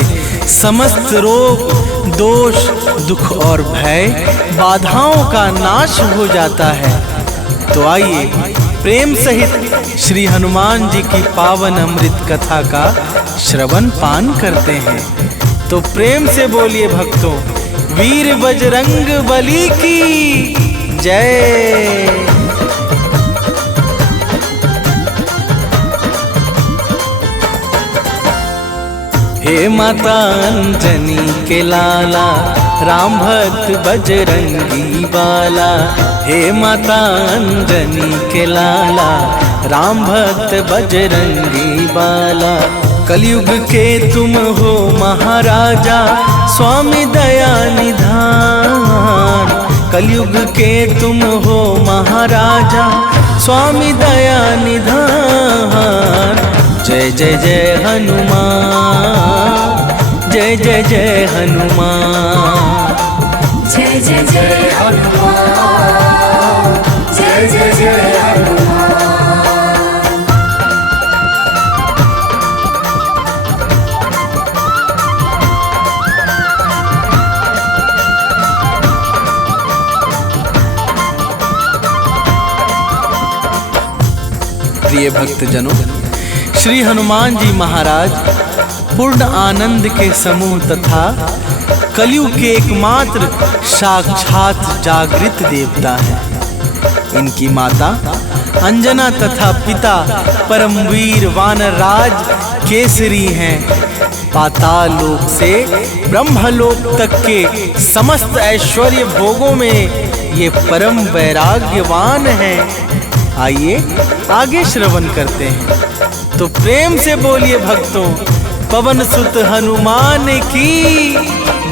समस्त रोग, दोष, दुख और भय, बाधाओं का नाश हो जाता है। तो आइए प्रेम सहित श्री हनुमान जी की पावन अमृत कथा का श्रवण पान करते हैं। तो प्रेम से बोलिए भक्तों, वीर बजरंग बली की जय। हे माता अंजनी के लाला, राम भक्त बजरंगी बाला। हे माता अंजनी के लाला, राम भक्त बजरंगी बाला। कलयुग के तुम हो महाराजा, स्वामी दया निधान। कलयुग के तुम हो महाराजा, स्वामी दया निधान। जय जय जय हनुमान, जय जय जय हनुमान। जय जय जय हनुमान, जय जय जय हनुमान। प्रिय भक्तजनों, श्री हनुमान जी महाराज पूर्ण आनंद के समूह तथा कलयुग के एकमात्र साक्षात जागृत देवता हैं। इनकी माता अंजना तथा पिता परमवीर वानरराज केसरी हैं। पाताल लोक से ब्रह्मलोक तक के समस्त ऐश्वर्य भोगों में ये परम वैराग्यवान हैं। आइए आगे श्रवण करते हैं। तो प्रेम से बोलिए भक्तों, पवन सुत हनुमान की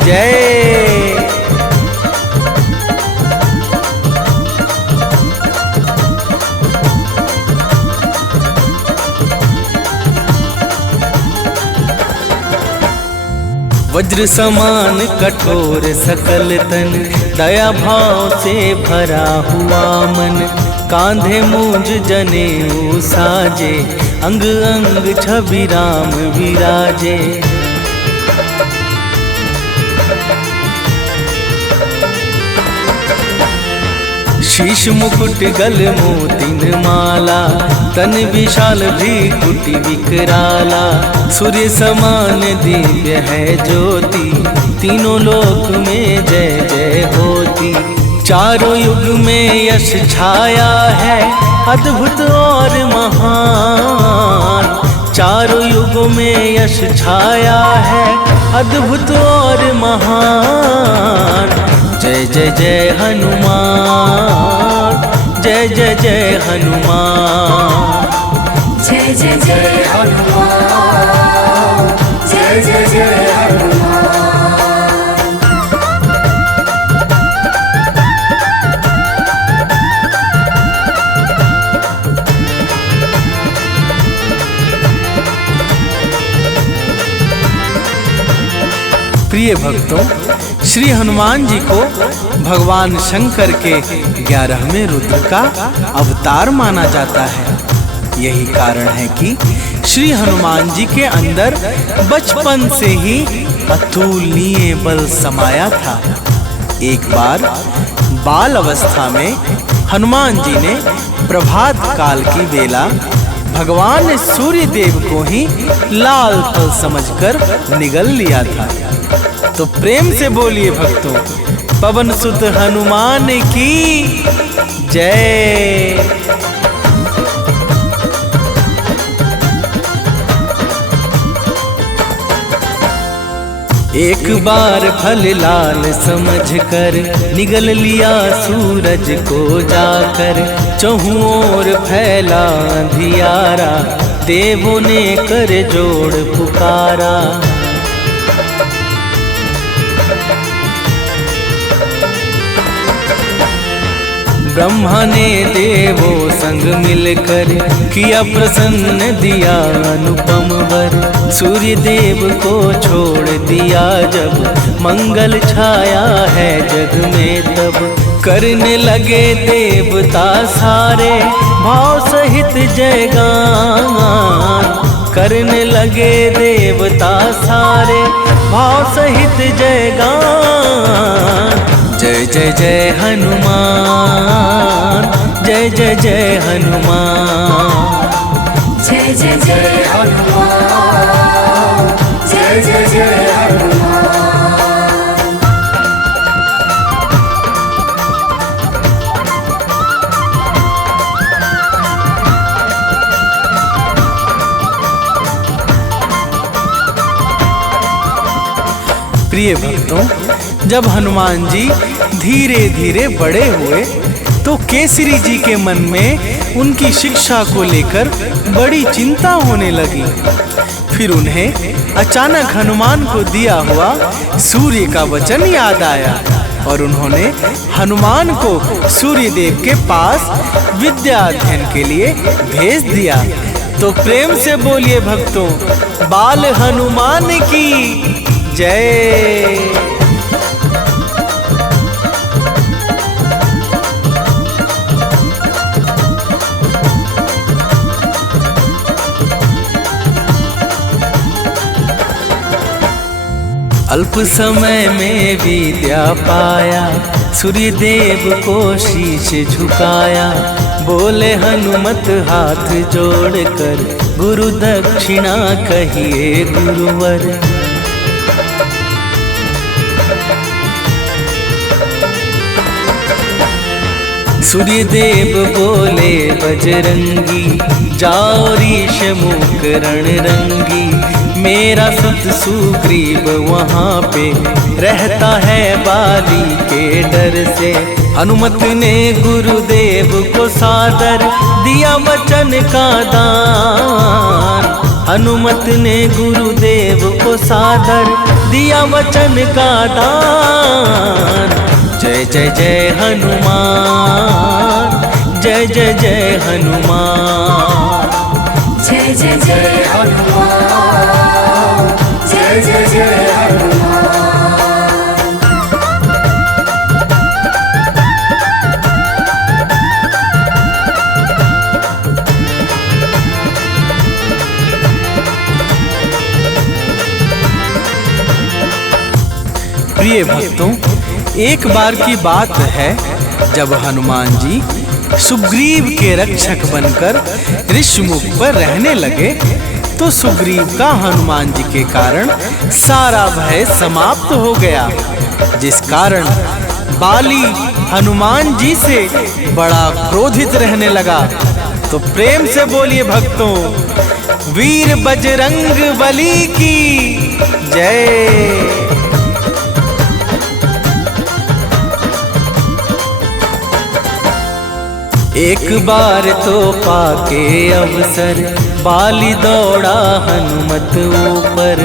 जय। वज्र समान कठोर सकल तन, दया भाव से भरा हुआ मन। कांधे मूंज जनेऊ साजे, अंग अंग छवि राम विराजे। शीश मुकुट गल मोतिन माला, तन विशाल भृकुटि विकराला। सूर्य समान दिव्य है ज्योति, तीनों लोक में जय जय होती। चारों युग में यश छाया है, अद्भुत और महान। चारों युगों में यश छाया है, अद्भुत और महान। जय जय जय हनुमान, जय जय जय हनुमान। जय जय जय हनुमान, जय जय जय हनुमान। प्रिय भक्तों, श्री हनुमान जी को भगवान शंकर के 11वें रुद्र का अवतार माना जाता है। यही कारण है कि श्री हनुमान जी के अंदर बचपन से ही अतुलनीय बल समाया था। एक बार बाल अवस्था में हनुमान जी ने प्रभात काल की बेला भगवान सूर्य देव को ही लाल फल समझकर निगल लिया था। तो प्रेम से बोलिए भक्तों, पवन सुत हनुमान की जय। एक बार फल लाल समझकर निगल लिया सूरज को जाकर, चहुं ओर फैला अंधियारा, देवों ने कर जोड़ पुकारा। ब्रह्मा ने देवों संग मिलकर किया प्रसन्न, दिया अनुपम वर। सूर्य देव को छोड़ दिया जब, मंगल छाया है जग में तब। करने लगे देवता सारे भाव सहित जयगान, करने लगे देवता सारे भाव सहित जयगान। जय जय जय हनुमान, जय जय जय हनुमान, जय जय जय हनुमान, जय जय जय हनुमान। प्रिय भक्तों, जब हनुमान जी धीरे धीरे बड़े हुए तो केसरी जी के मन में उनकी शिक्षा को लेकर बड़ी चिंता होने लगी। फिर उन्हें अचानक हनुमान को दिया हुआ सूर्य का वचन याद आया और उन्होंने हनुमान को सूर्य देव के पास विद्या अध्ययन के लिए भेज दिया। तो प्रेम से बोलिए भक्तों, बाल हनुमान की जय। अल्प समय में विद्या पाया, सूर्य देव को शीश झुकाया। बोले हनुमत हाथ जोड़कर, गुरु दक्षिणा कहिए गुरुवर। सूर्य देव बोले बजरंगी, जाओ ऋष मुख रणरंगी। मेरा सुत सुग्रीव वहाँ पे रहता है बाली के डर से। हनुमत ने गुरुदेव को सादर दिया वचन का दान, हनुमत ने गुरुदेव को सादर दिया वचन का दान। जय जय जय हनुमान, जय जय जय हनुमान, जय जय जय हनुमान, जय जय जय हनुमान। प्रिय भक्तों, एक बार की बात है जब हनुमान जी सुग्रीव के रक्षक बनकर ऋषमुख पर रहने लगे तो सुग्रीव का हनुमान जी के कारण सारा भय समाप्त हो गया, जिस कारण बाली हनुमान जी से बड़ा क्रोधित रहने लगा। तो प्रेम से बोलिए भक्तों, वीर बजरंग बली की जय। एक बार तो पाके अवसर, बाली दौड़ा हनुमत ऊपर।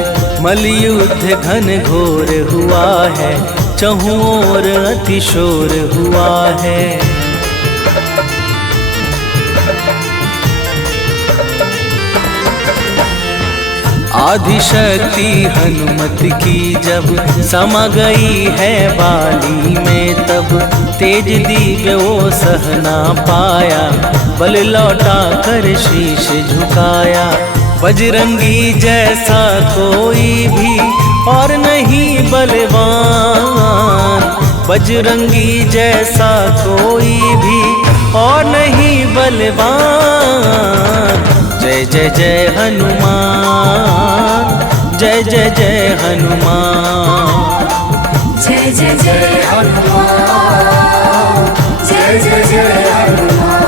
मलयुद्ध घन घोर हुआ है, चहुं ओर अतिशोर हुआ है। आदिशक्ति हनुमत की जब समा गई है बाली में, तब तेज दिव्य वो सहना पाया। बल लौटा कर शीश झुकाया, बजरंगी जैसा कोई भी और नहीं बलवान। बजरंगी जैसा कोई भी और नहीं बलवान। जय जय जय हनुमान, जय जय जय हनुमान। जय जय जय हनुमान, जय जय जय हनुमान।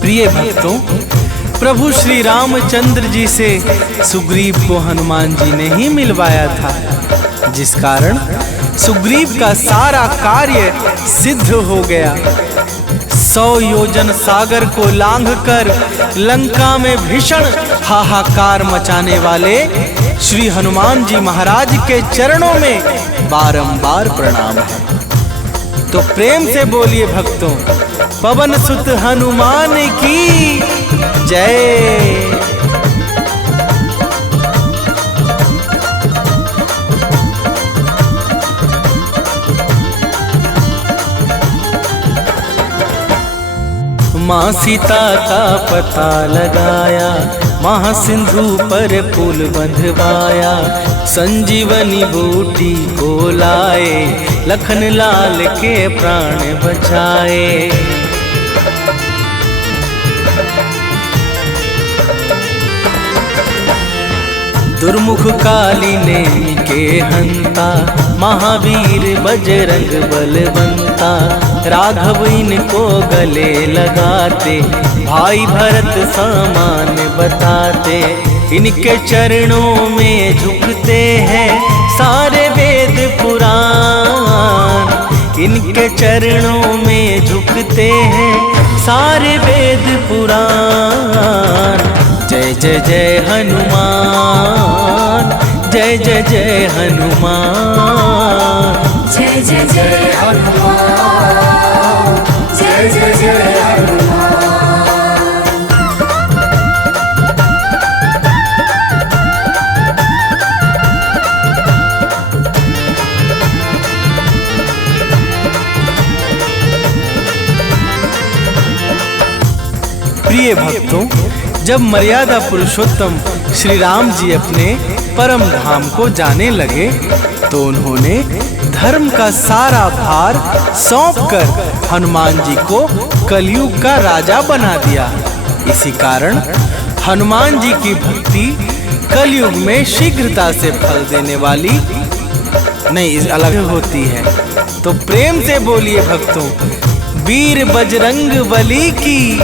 प्रिय भक्तों, प्रभु श्री रामचंद्र जी से सुग्रीव को हनुमान जी ने ही मिलवाया था, जिस कारण सुग्रीव का सारा कार्य सिद्ध हो गया। 100 योजन सागर को लांघकर लंका में भीषण हाहाकार मचाने वाले श्री हनुमान जी महाराज के चरणों में बारंबार प्रणाम है। तो प्रेम से बोलिए भक्तों, पवन सुत हनुमान की जय। माँ सीता का पता लगाया, महासिंधु पर पुल बंधवाया। संजीवनी बूटी को लाए, लखन लाल के प्राण बचाए। दुर्मुख काली नेमि के हंता, महावीर बजरंग बलवंता। राघव इनको गले लगाते, भाई भरत समान बताते। इनके चरणों में झुकते हैं सारे वेद पुराण। इनके चरणों में झुकते हैं सारे वेद पुराण। जय जय जय हनुमान, जय जय जय हनुमान। जय जय जय हनुमान, जय जय जय हनुमान। प्रिय भक्तों, जब मर्यादा पुरुषोत्तम श्री राम जी अपने परम धाम को जाने लगे, तो उन्होंने धर्म का सारा भार सौंपकर हनुमान जी को कलयुग का राजा बना दिया। इसी कारण हनुमान जी की भक्ति कलयुग में शीघ्रता से फल देने वाली नहीं, अलग होती है। तो प्रेम से बोलिए भक्तों, वीर बजरंग बली की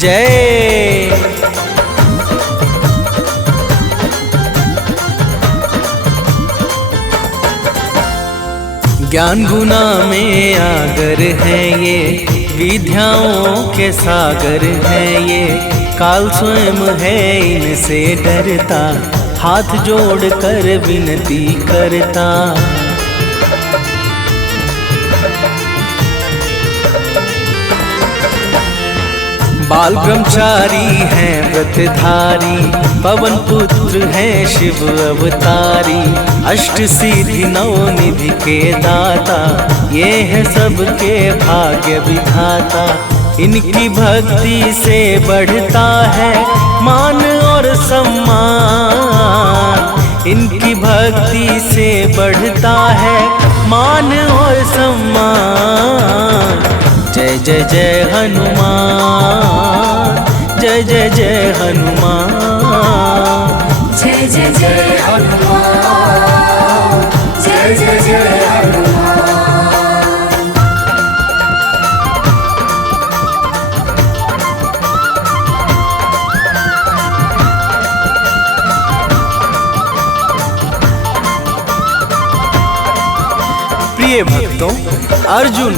जय। ज्ञान गुना में आगर है ये, विद्याओं के सागर है ये। काल स्वयं है इनसे डरता, हाथ जोड़ कर विनती करता। बाल ब्रह्मचारी हैं व्रतधारी, पवन पुत्र हैं शिव अवतारी। अष्ट सिद्धि नौ निधि के दाता, ये है सबके भाग्य विधाता। इनकी भक्ति से बढ़ता है मान और सम्मान। इनकी भक्ति से बढ़ता है मान और सम्मान। जय जय जय हनुमान, जय जय जय हनुमान। जय जय जय हनुमान, जय जय जय हनुमान। प्रिय भक्तों, अर्जुन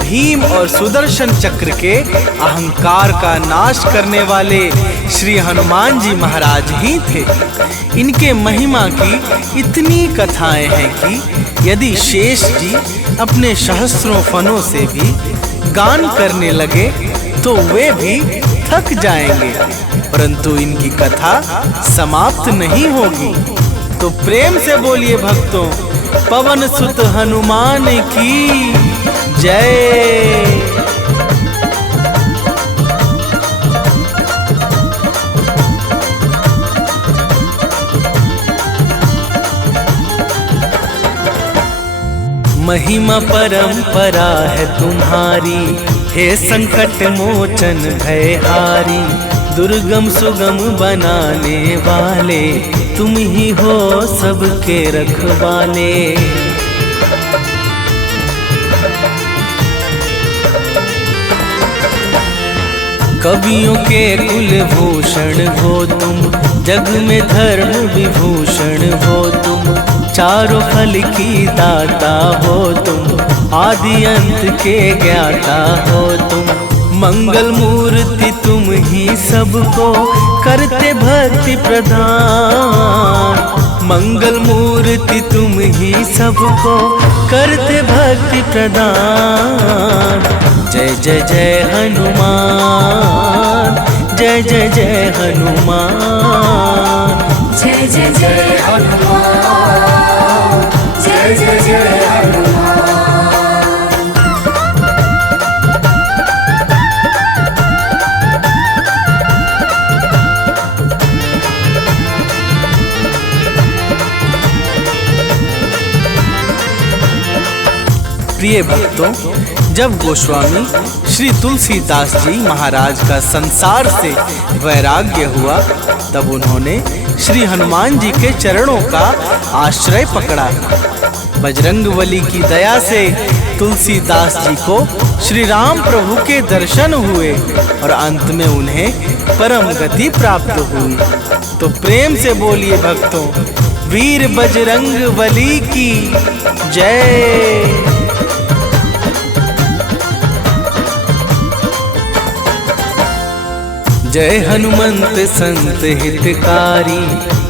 भीम और सुदर्शन चक्र के अहंकार का नाश करने वाले श्री हनुमान जी महाराज ही थे। इनके महिमा की इतनी कथाएं हैं कि यदि शेष जी अपने सहस्त्रों फनों से भी गान करने लगे तो वे भी थक जाएंगे, परंतु इनकी कथा समाप्त नहीं होगी। तो प्रेम से बोलिए भक्तों, पवन सुत हनुमान की जय। महिमा परंपरा है तुम्हारी, हे संकट मोचन भयहारी। दुर्गम सुगम बनाने वाले तुम ही हो सबके रखवाले। कवियों के कुलभूषण हो तुम, जग में धर्म विभूषण हो तुम। चारों फल की दाता हो तुम, आदि अंत के ज्ञाता हो तुम। मंगल मूर्ति तुम ही सबको करते भक्ति प्रदान। मंगल मूर्ति तुम ही सबको करते भक्ति प्रदान। जय जय जय हनुमान, जय जय जय हनुमान। जय जय जय हनुमान, जय जय जय हनुमान। प्रिय भक्तों, जब गोस्वामी श्री तुलसीदास जी महाराज का संसार से वैराग्य हुआ, तब उन्होंने श्री हनुमान जी के चरणों का आश्रय पकड़ा। बजरंगबली की दया से तुलसीदास जी को श्री राम प्रभु के दर्शन हुए और अंत में उन्हें परम गति प्राप्त हुई। तो प्रेम से बोलिए भक्तों, वीर बजरंगबली की जय। जय हनुमंत संत हितकारी,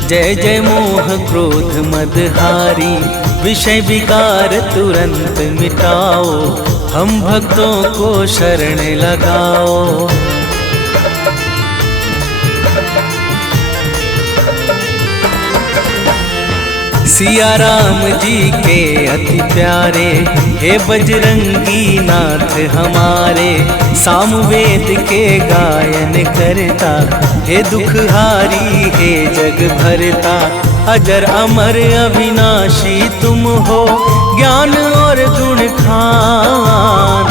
जय जय मोह क्रोध मदहारी। विषय विकार तुरंत मिटाओ, हम भक्तों को शरण लगाओ। सिया राम जी के अति प्यारे, हे बजरंगी नाथ हमारे। सामवेद के गायन करता, हे दुखहारी हे जग भरता। अजर अमर अविनाशी तुम हो, ज्ञान और गुण खान।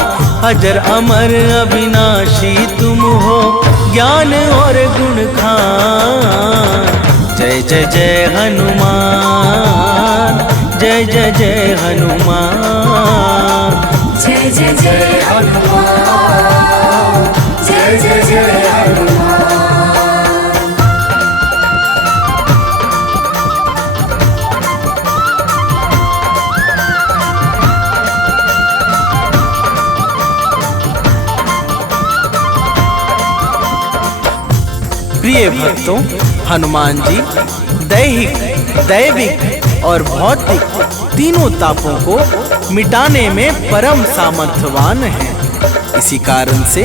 अजर अमर अविनाशी तुम हो, ज्ञान और गुण खान। जय जय जय हनुमान, जय जय जय हनुमान। जय जय जय हनुमान, जय जय जय हनुमान। प्रिय भक्तों, हनुमान जी दैहिक, दैविक और भौतिक तीनों तापों को मिटाने में परम सामर्थ्यवान हैं। इसी कारण से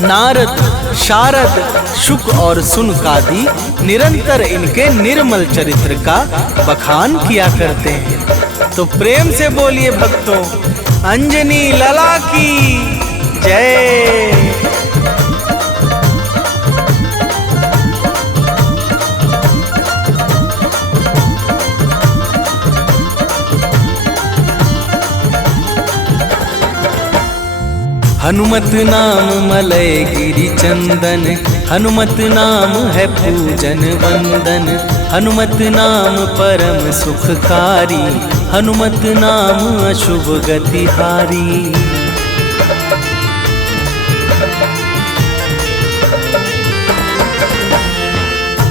नारद, शारद, शुक और सुनकादि निरंतर इनके निर्मल चरित्र का बखान किया करते हैं। तो प्रेम से बोलिए भक्तों, अंजनी लला की जय। हनुमत नाम मलय गिरि चंदन, हनुमत नाम है पूजन वंदन। हनुमत नाम परम सुखकारी, हनुमत नाम अशुभ गतिहारी।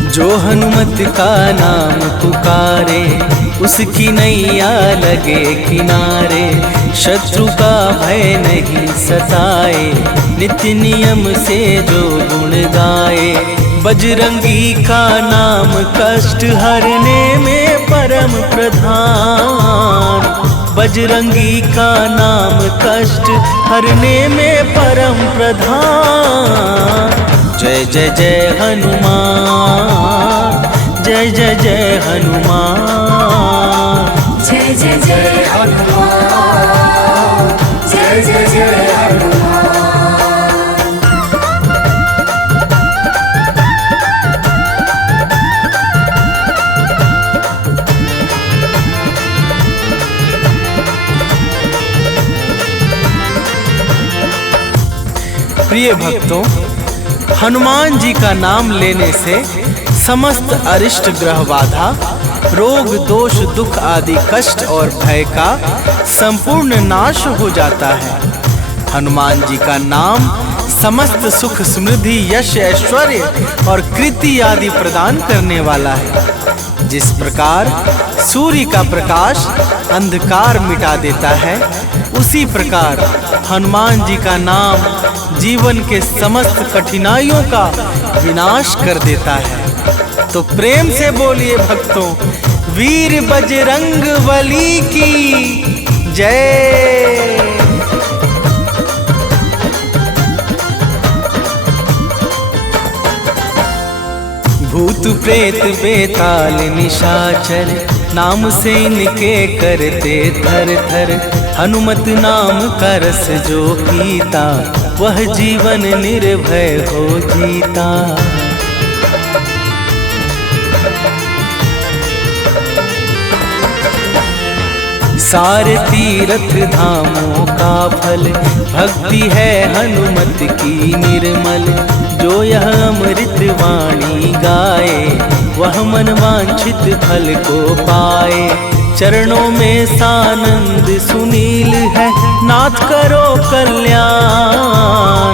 जो हनुमत का नाम पुकारे, उसकी नैया लगे किनारे। शत्रु का भय नहीं सताए, नित्य नियम से जो गुण गाए। बजरंगी का नाम कष्ट हरने में परम प्रधान। बजरंगी का नाम कष्ट हरने में परम प्रधान। जय जय जय हनुमान, जय जय जय हनुमान। जय जय जय हनुमान, जय जय जय हनुमान। प्रिय भक्तों, हनुमान जी का नाम लेने से समस्त अरिष्ट ग्रह बाधा, रोग दोष दुख आदि कष्ट और भय का संपूर्ण नाश हो जाता है। हनुमान जी का नाम समस्त सुख समृद्धि यश ऐश्वर्य और कृति आदि प्रदान करने वाला है। जिस प्रकार सूर्य का प्रकाश अंधकार मिटा देता है, उसी प्रकार हनुमान जी का नाम जीवन के समस्त कठिनाइयों का विनाश कर देता है। तो प्रेम से बोलिए भक्तों, वीर बजरंग बली की जय। भूत प्रेत बेताल निशाचर, नाम से इनके करते थर थर। हनुमत नाम का रस जो पीता, वह जीवन निर्भय हो जीता। सारे तीर्थ धामों का फल, भक्ति है हनुमत की निर्मल। जो यह अमृत वाणी गाए, वह मन वांछित फल को पाए। चरणों में सानंद सुनील है, नाथ करो कल्याण।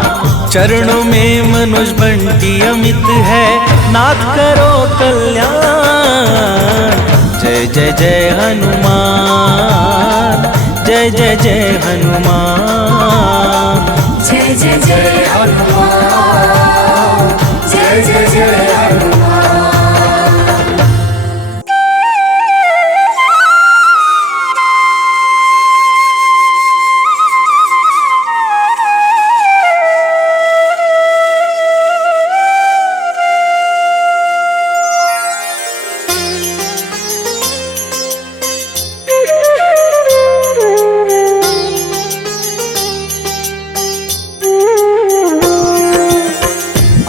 चरणों में मनुज बंटी अमित है, नाथ करो कल्याण। जय जय जय हनुमान, जय जय जय हनुमान, जय जय जय हनुमान, जय जय जय हनुमान।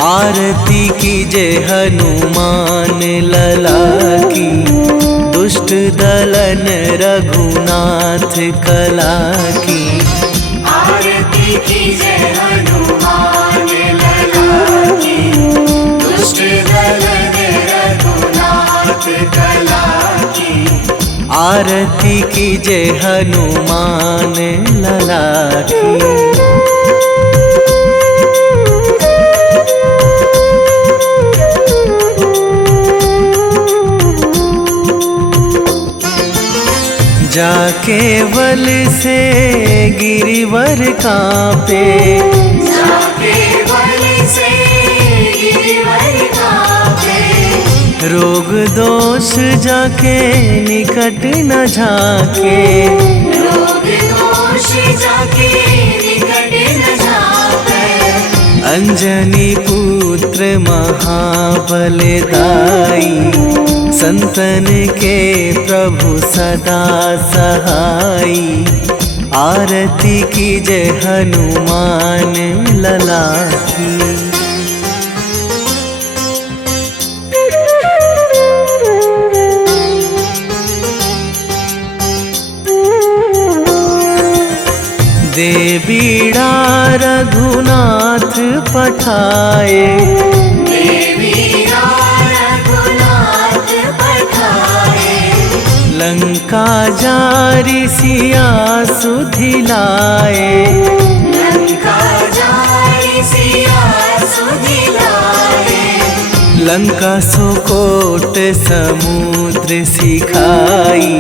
आरती कीजे हनुमान लला की, दुष्ट दलन रघुनाथ कला की। आरती कीजे हनुमान लला की, दुष्ट दलन रघुनाथ कला की। आरती कीजे हनुमान लला की। जाके बल से गिरिवर कांपे, जाके बल से गिरिवर कांपे। रोग दोष जाके निकट न झाके, रोग दोष जाके निकट न झाके। अंजनी पुत्र महाबलदाई, संतन के प्रभु सदा सहाई। आरती कीजे हनुमान लला की। दे बीड़ा रघुनाथ पठाए, लंका जारी सिया सुधिलाए। लंका जारी सिया सुधिलाए। लंका सुकोट समुद्र सिखाई,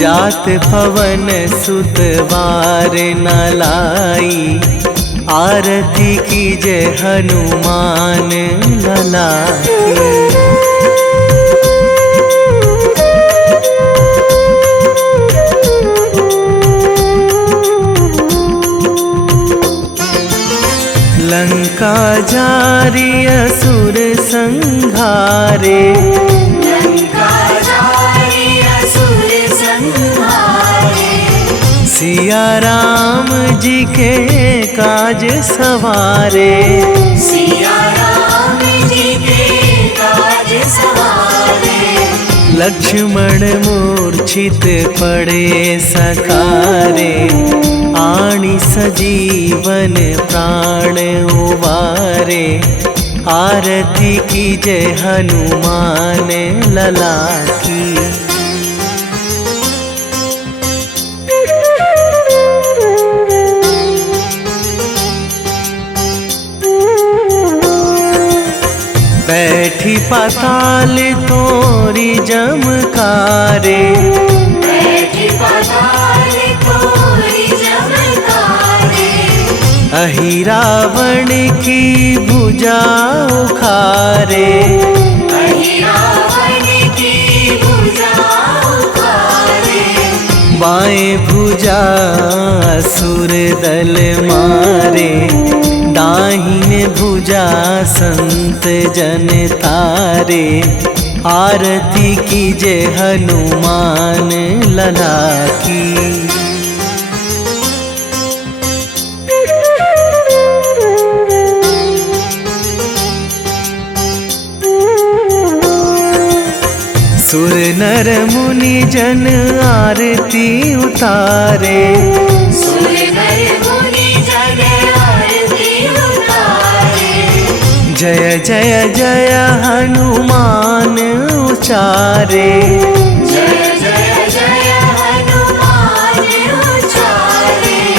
जात पवन सुत वार न लाई। आरती कीजे हनुमान लला की। लंका जारी असुर संहारे, लंका जारी असुर संहारे। सिया राम जी के काज सवारे, सिया राम जी के काज सवारे। लक्ष्मण मूर्छित पड़े सकारे, आणी सजीव जीवन प्राण उबारे। आरती कीजय हनुमान लला की। बैठी पाताल तोरी जमकारे। बैठी पाताल तोरी जमकारे। अहि रावण की भुजा उखारे। अहि रावण की भुजा उखारे। बाएं भुजा असुर दल मारे। दाहिने भुजा संत जन तारे। आरती कीजय हनुमान लला की। सुर नर मुनि जन आरती उतारे। सुर नर मुनि जन आरती उतारे। जय जय जय हनुमान उचारे। जय जय जय हनुमान उचारे।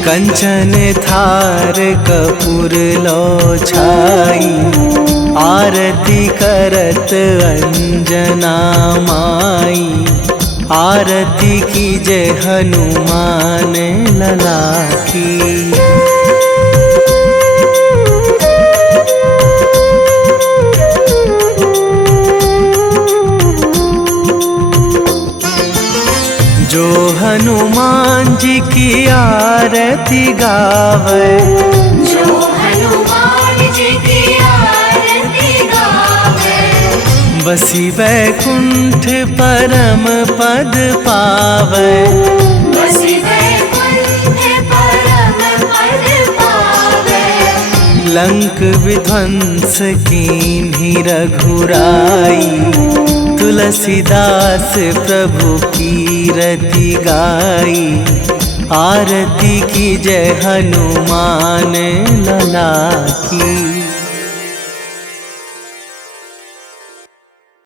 कंचन थार कपूर लो छाई। आरती करत अंजना माई। आरती कीजय हनुमान लला की। जो हनुमान जी की आरती गावे। जो हनुमान जी की आरती गावे। बसी वैकुंठ परम पद पावे। बसी वैकुंठ परम पद पावे। लंक विध्वंस कीन्ही रघुराई। तुलसीदास प्रभु कीरति गाई। आरती कीजय हनुमान लला की।